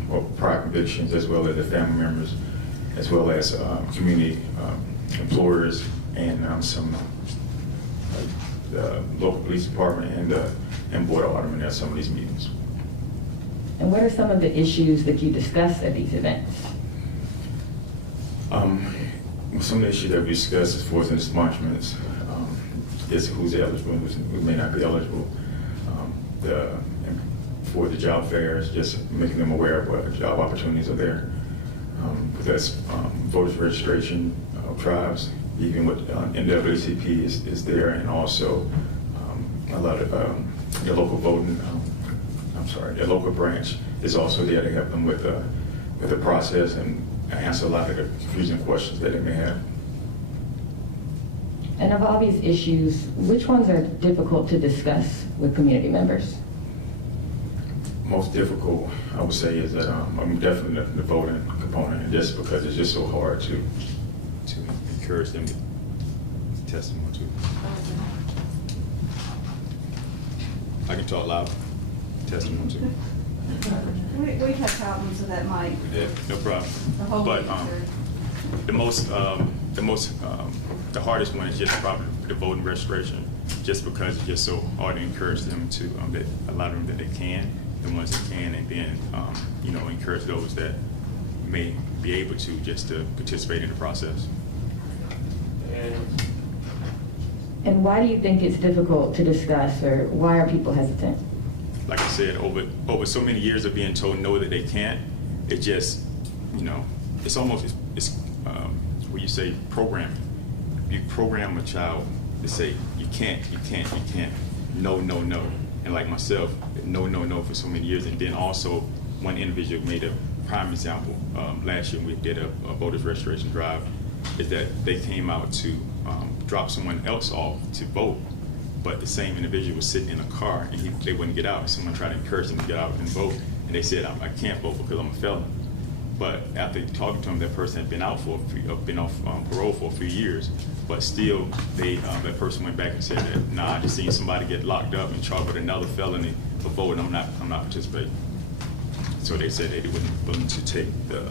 or prior convictions, as well as their family members, as well as community employers and some the local police department and board of aldermen at some of these meetings. And what are some of the issues that you discuss at these events? Some of the issues that we discuss as far as expungements is who's eligible, who may not be eligible. For the job fairs, just making them aware of what job opportunities are there. Because voters registration tribes, even with NAACP is there, and also a lot of the local voting, the local branch is also there to help them with the process and answer a lot of the confusing questions that they may have. And of all these issues, which ones are difficult to discuss with community members? Most difficult, I would say, is that I'm definitely the voting component, just because it's just so hard to encourage them to testimony to. I can talk loud. Testimony too. We've had problems with that mic. Yeah, no problem. The whole But the the hardest one is just probably the voting registration, just because it's just so hard to encourage them to that a lot of them that they can, the ones that can, and then encourage those that may be able to just to participate in the process. And why do you think it's difficult to discuss, or why are people hesitant? Like I said, over so many years of being told no that they can't, it just, it's almost, it's what you say, programming. You program a child to say, you can't, no. And like myself, no for so many years. And then also, one individual made a prime example last year when we did a voters registration drive, is that they came out to drop someone else off to vote, but the same individual was sitting in a car and they wouldn't get out. Someone tried to encourage them to get out and vote, and they said, I can't vote because I'm a felon. But after talking to them, that person had been out been off parole for a few years, but still, that person went back and said that, nah, I just seen somebody get locked up and charged with another felony for voting. I'm not participating. So they said they weren't willing to take the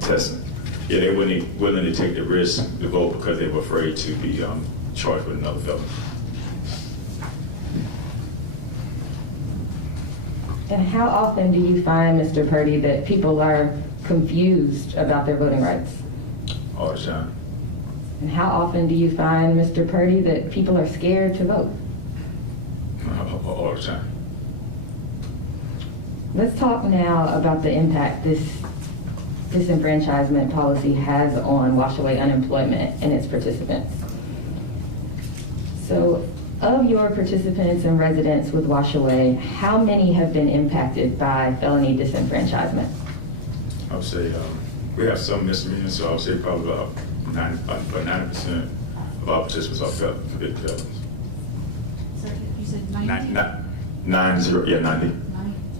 testing. Yeah, they weren't willing to take the risk to vote because they were afraid to be charged with another felony. And how often do you find, Mr. Purdy, that people are confused about their voting rights? All the time. And how often do you find, Mr. Purdy, that people are scared to vote? All the time. Let's talk now about the impact this disenfranchisement policy has on Washaway unemployment and its participants. So, of your participants and residents with Washaway, how many have been impacted by felony disenfranchisement? I would say we have some misdemeanors, so I would say probably about 90% of our participants are convicted felons. Sir, you said 90? 90.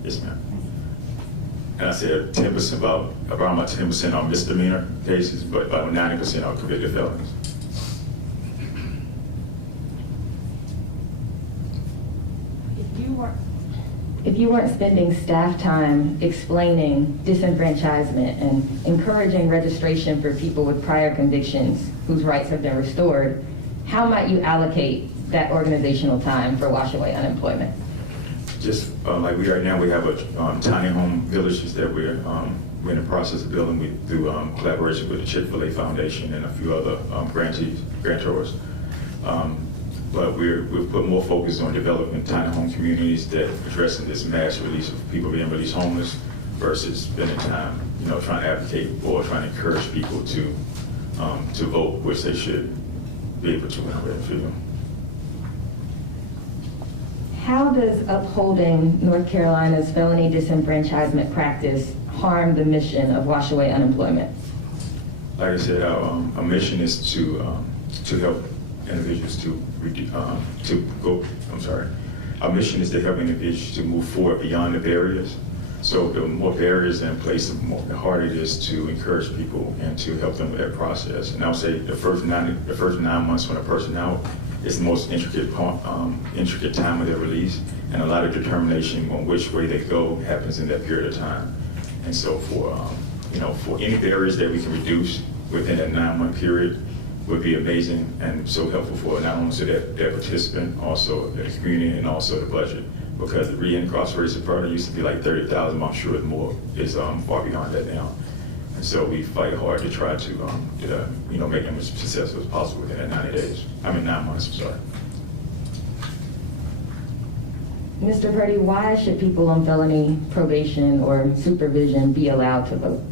Yes, ma'am. And I said 10%, around about 10% are misdemeanor cases, but about 90% are convicted felons. If you weren't spending staff time explaining disenfranchisement and encouraging registration for people with prior convictions whose rights have been restored, how might you allocate that organizational time for Washaway unemployment? Just like right now, we have a tiny home villages that we're in the process of building. We do collaboration with the Chick-fil-A Foundation and a few other grantors. But we've put more focus on developing tiny home communities that addressing this mass release of people being released homeless versus spending time, trying to advocate or trying to encourage people to vote, which they should be able to when they're freedom. How does upholding North Carolina's felony disenfranchisement practice harm the mission of Washaway unemployment? Like I said, our mission is to help individuals Our mission is to help individuals to move forward beyond the barriers. So the more barriers in place, the harder it is to encourage people and to help them with that process. And I would say the first 9 months when a person out is the most intricate time of their release, and a lot of determination on which way they go happens in that period of time. And so for any barriers that we can reduce within that 9-month period would be amazing and so helpful for not only their participant, also the community, and also the budget. Because the reincarceration part used to be like 30,000, I'm sure it's more, is far beyond that now. And so we fight hard to try to make them as successful as possible within that 9 months, I'm sorry. Mr. Purdy, why should people on felony probation or supervision be allowed to vote?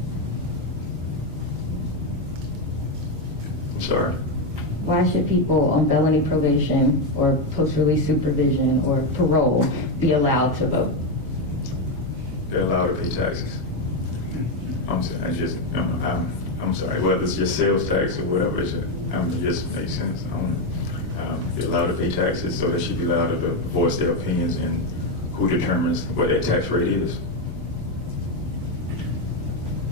Sorry? Why should people on felony probation or post-release supervision or parole be allowed to vote? They're allowed to pay taxes. I'm sorry, whether it's just sales tax or whatever, it just makes sense. They're allowed to pay taxes, so they should be allowed to voice their opinions and who determines what their tax rate is.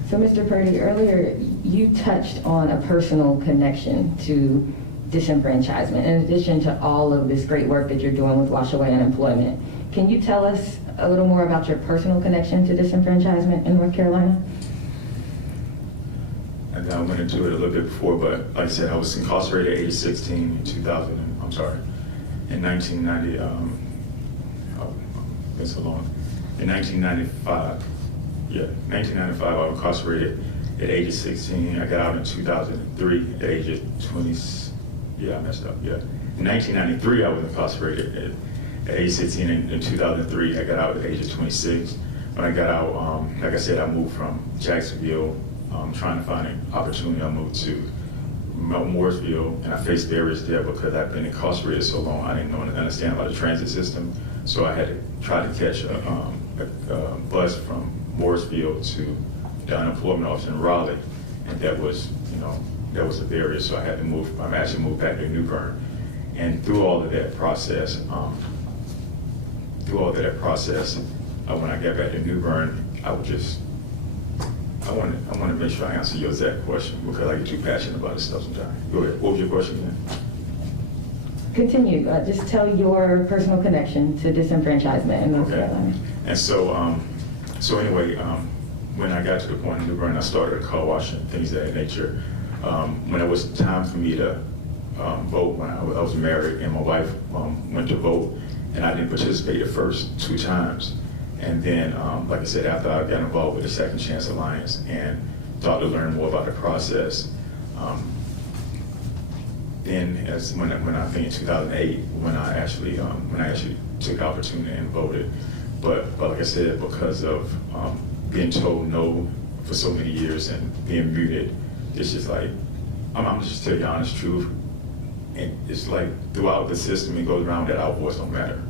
So, Mr. Purdy, earlier you touched on a personal connection to disenfranchisement, in addition to all of this great work that you're doing with Washaway unemployment. Can you tell us a little more about your personal connection to disenfranchisement in North Carolina? I went into it a little bit before, but like I said, I was incarcerated at age 16 in 1990, it's so long. In 1995, I was incarcerated at age of 16. I got out in 2003 at age of 20. Yeah, I messed up. Yeah. In 1993, I was incarcerated at age 16. In 2003, I got out at the age of 26. When I got out, like I said, I moved from Jacksonville, trying to find an opportunity. I moved to Mooresville, and I faced barriers there because I've been incarcerated so long. I didn't understand about the transit system, so I had to try to catch a bus from Mooresville to the unemployment office in Raleigh, and that was a barrier. So I had to move. I actually moved back to New Bern, And through all of that process, when I got back to New Bern, I want to make sure I answer your exact question because I get too passionate about this stuff sometimes. Go ahead. What was your question again? Continue. Just tell your personal connection to disenfranchisement in North Carolina. And so anyway, when I got to the point in New Bern, I started a car wash and things of that nature. When it was time for me to vote, when I was married and my wife went to vote, and I didn't participate the first 2 times. And then, like I said, after I got involved with the Second Chance Alliance and thought to learn more about the process, then when I think in 2008, when I actually took the opportunity and voted, but like I said, because of being told no for so many years and being muted, it's just like I'm just tell you the honest truth, and it's like throughout the system it goes around that our voice don't matter.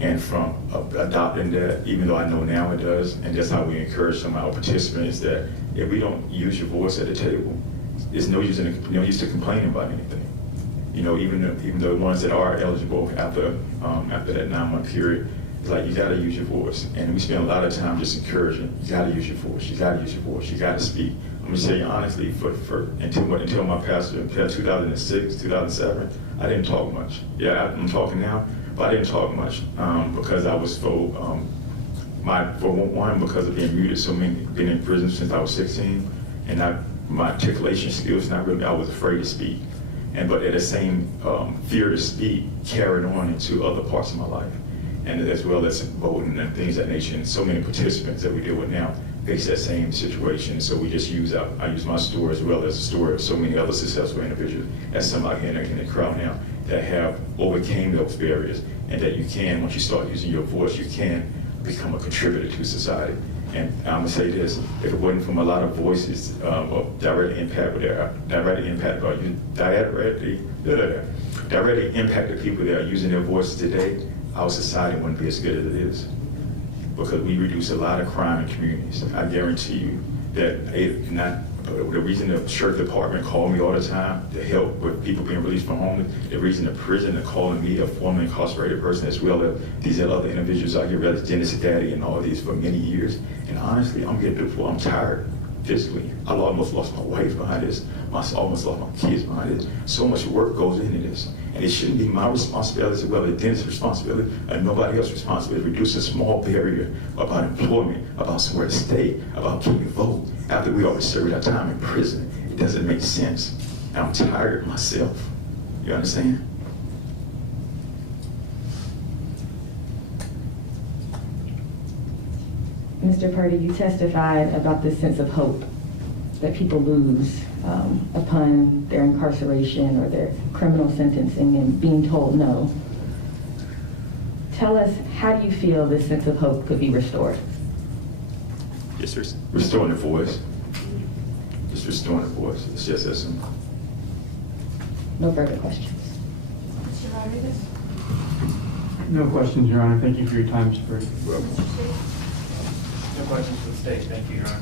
And from adopting that, even though I know now it does, and that's how we encourage some of our participants, that if we don't use your voice at the table, there's no use to complaining about anything. You know, even the ones that are eligible after that 9-month period, it's like you got to use your voice. And we spend a lot of time just encouraging. You got to use your voice. You got to use your voice. You got to speak. I'm gonna tell you honestly, until my pastor in 2006, 2007, I didn't talk much. Yeah, I'm talking now, but I didn't talk much because I was because of being muted so many, been in prison since I was 16, and my articulation skills, I was afraid to speak. But at the same fear to speak carried on into other parts of my life, and as well as voting and things of that nature. And so many participants that we deal with now face that same situation. So we just I use my story as well as the story of so many other successful individuals as somebody in the crowd now that have overcame those barriers, and that you can, once you start using your voice, you can become a contributor to society. And I'm gonna say this: if it wasn't from a lot of voices directly impacted people that are using their voices today, our society wouldn't be as good as it is. Because we reduce a lot of crime in communities. I guarantee you that the reason the sheriff department called me all the time to help with people being released from homeless, the reason the prison are calling me a formerly incarcerated person, as well as these other individuals out here, whether it's Dennis Daddy and all these for many years. And honestly, I'm getting to the point I'm tired physically. I almost lost my wife behind this. I almost lost my kids behind this. So much work goes into this. And it shouldn't be my responsibility as well as Dennis' responsibility and nobody else's responsibility to reduce a small barrier about employment, about somewhere to stay, about can you vote after we already served our time in prison. It doesn't make sense. And I'm tired of myself. You understand? Mr. Purdy, you testified about the sense of hope that people lose upon their incarceration or their criminal sentencing and being told no. Tell us, how do you feel this sense of hope could be restored? Just restoring the voice. Just restoring the voice. It's just that simple. No further questions. Mr. Rodriguez? No questions, Your Honor. Thank you for your time, Mr. Purdy. No questions for the state. Thank you, Your Honor.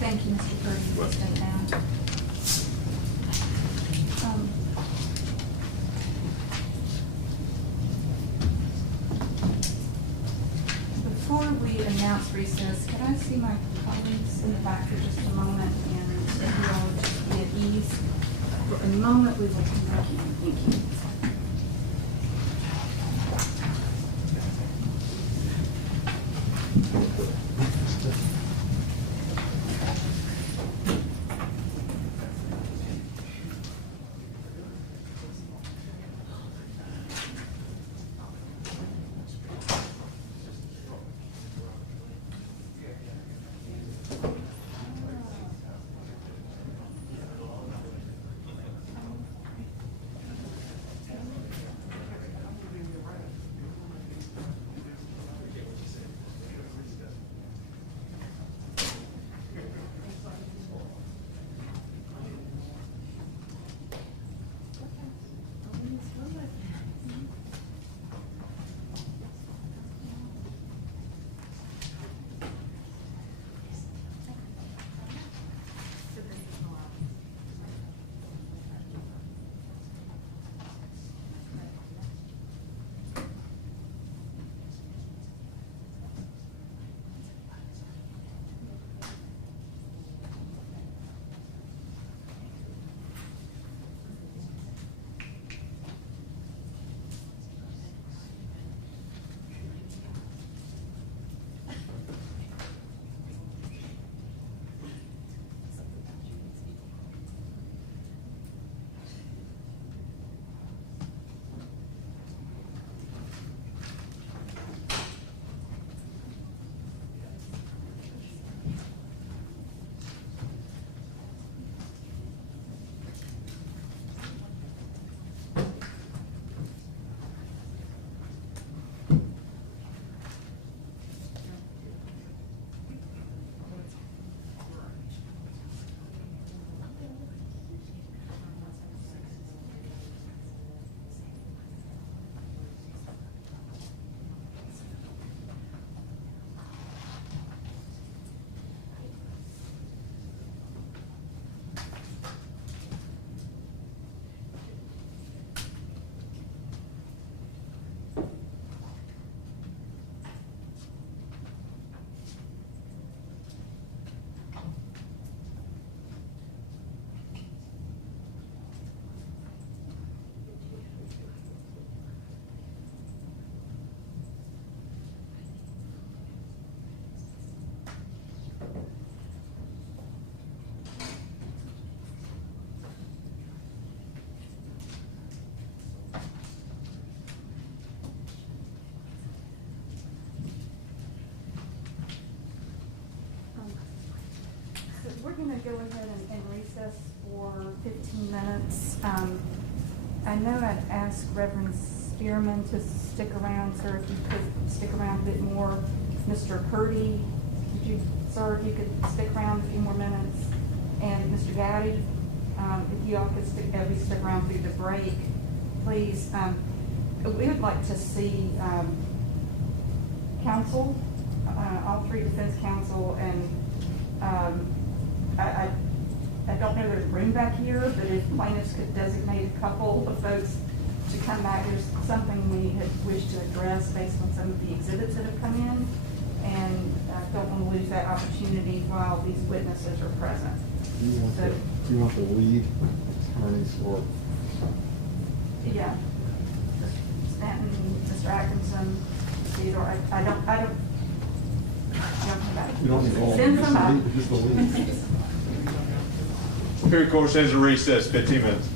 Thank you, Mr. Purdy. Please step down. Before we announce recess, could I see my colleagues in the back for just a moment, and if you all would just be at ease? For a moment, we will come back in. Thank you. we're going to go ahead and recess for 15 minutes. I know I'd asked Reverend Spearman to stick around, sir, if you could stick around a bit more. Mr. Purdy, would you, sir, if you could stick around a few more minutes? And Mr. Gaddy, if you all could stick around through the break, please. We would like to see counsel, all three defense counsel, and I don't know there's room back here, but if plaintiffs could designate a couple of folks to come back, there's something we had wished to address based on some of the exhibits that have come in, and I don't want to lose that opportunity while these witnesses are present. Do you want the lead attorneys or? Yeah. Stanton, Mr. Atkinson, Theodore, I don't know about it. You don't need all. Send somebody. Just the lead. Superior Court stands in recess 15 minutes.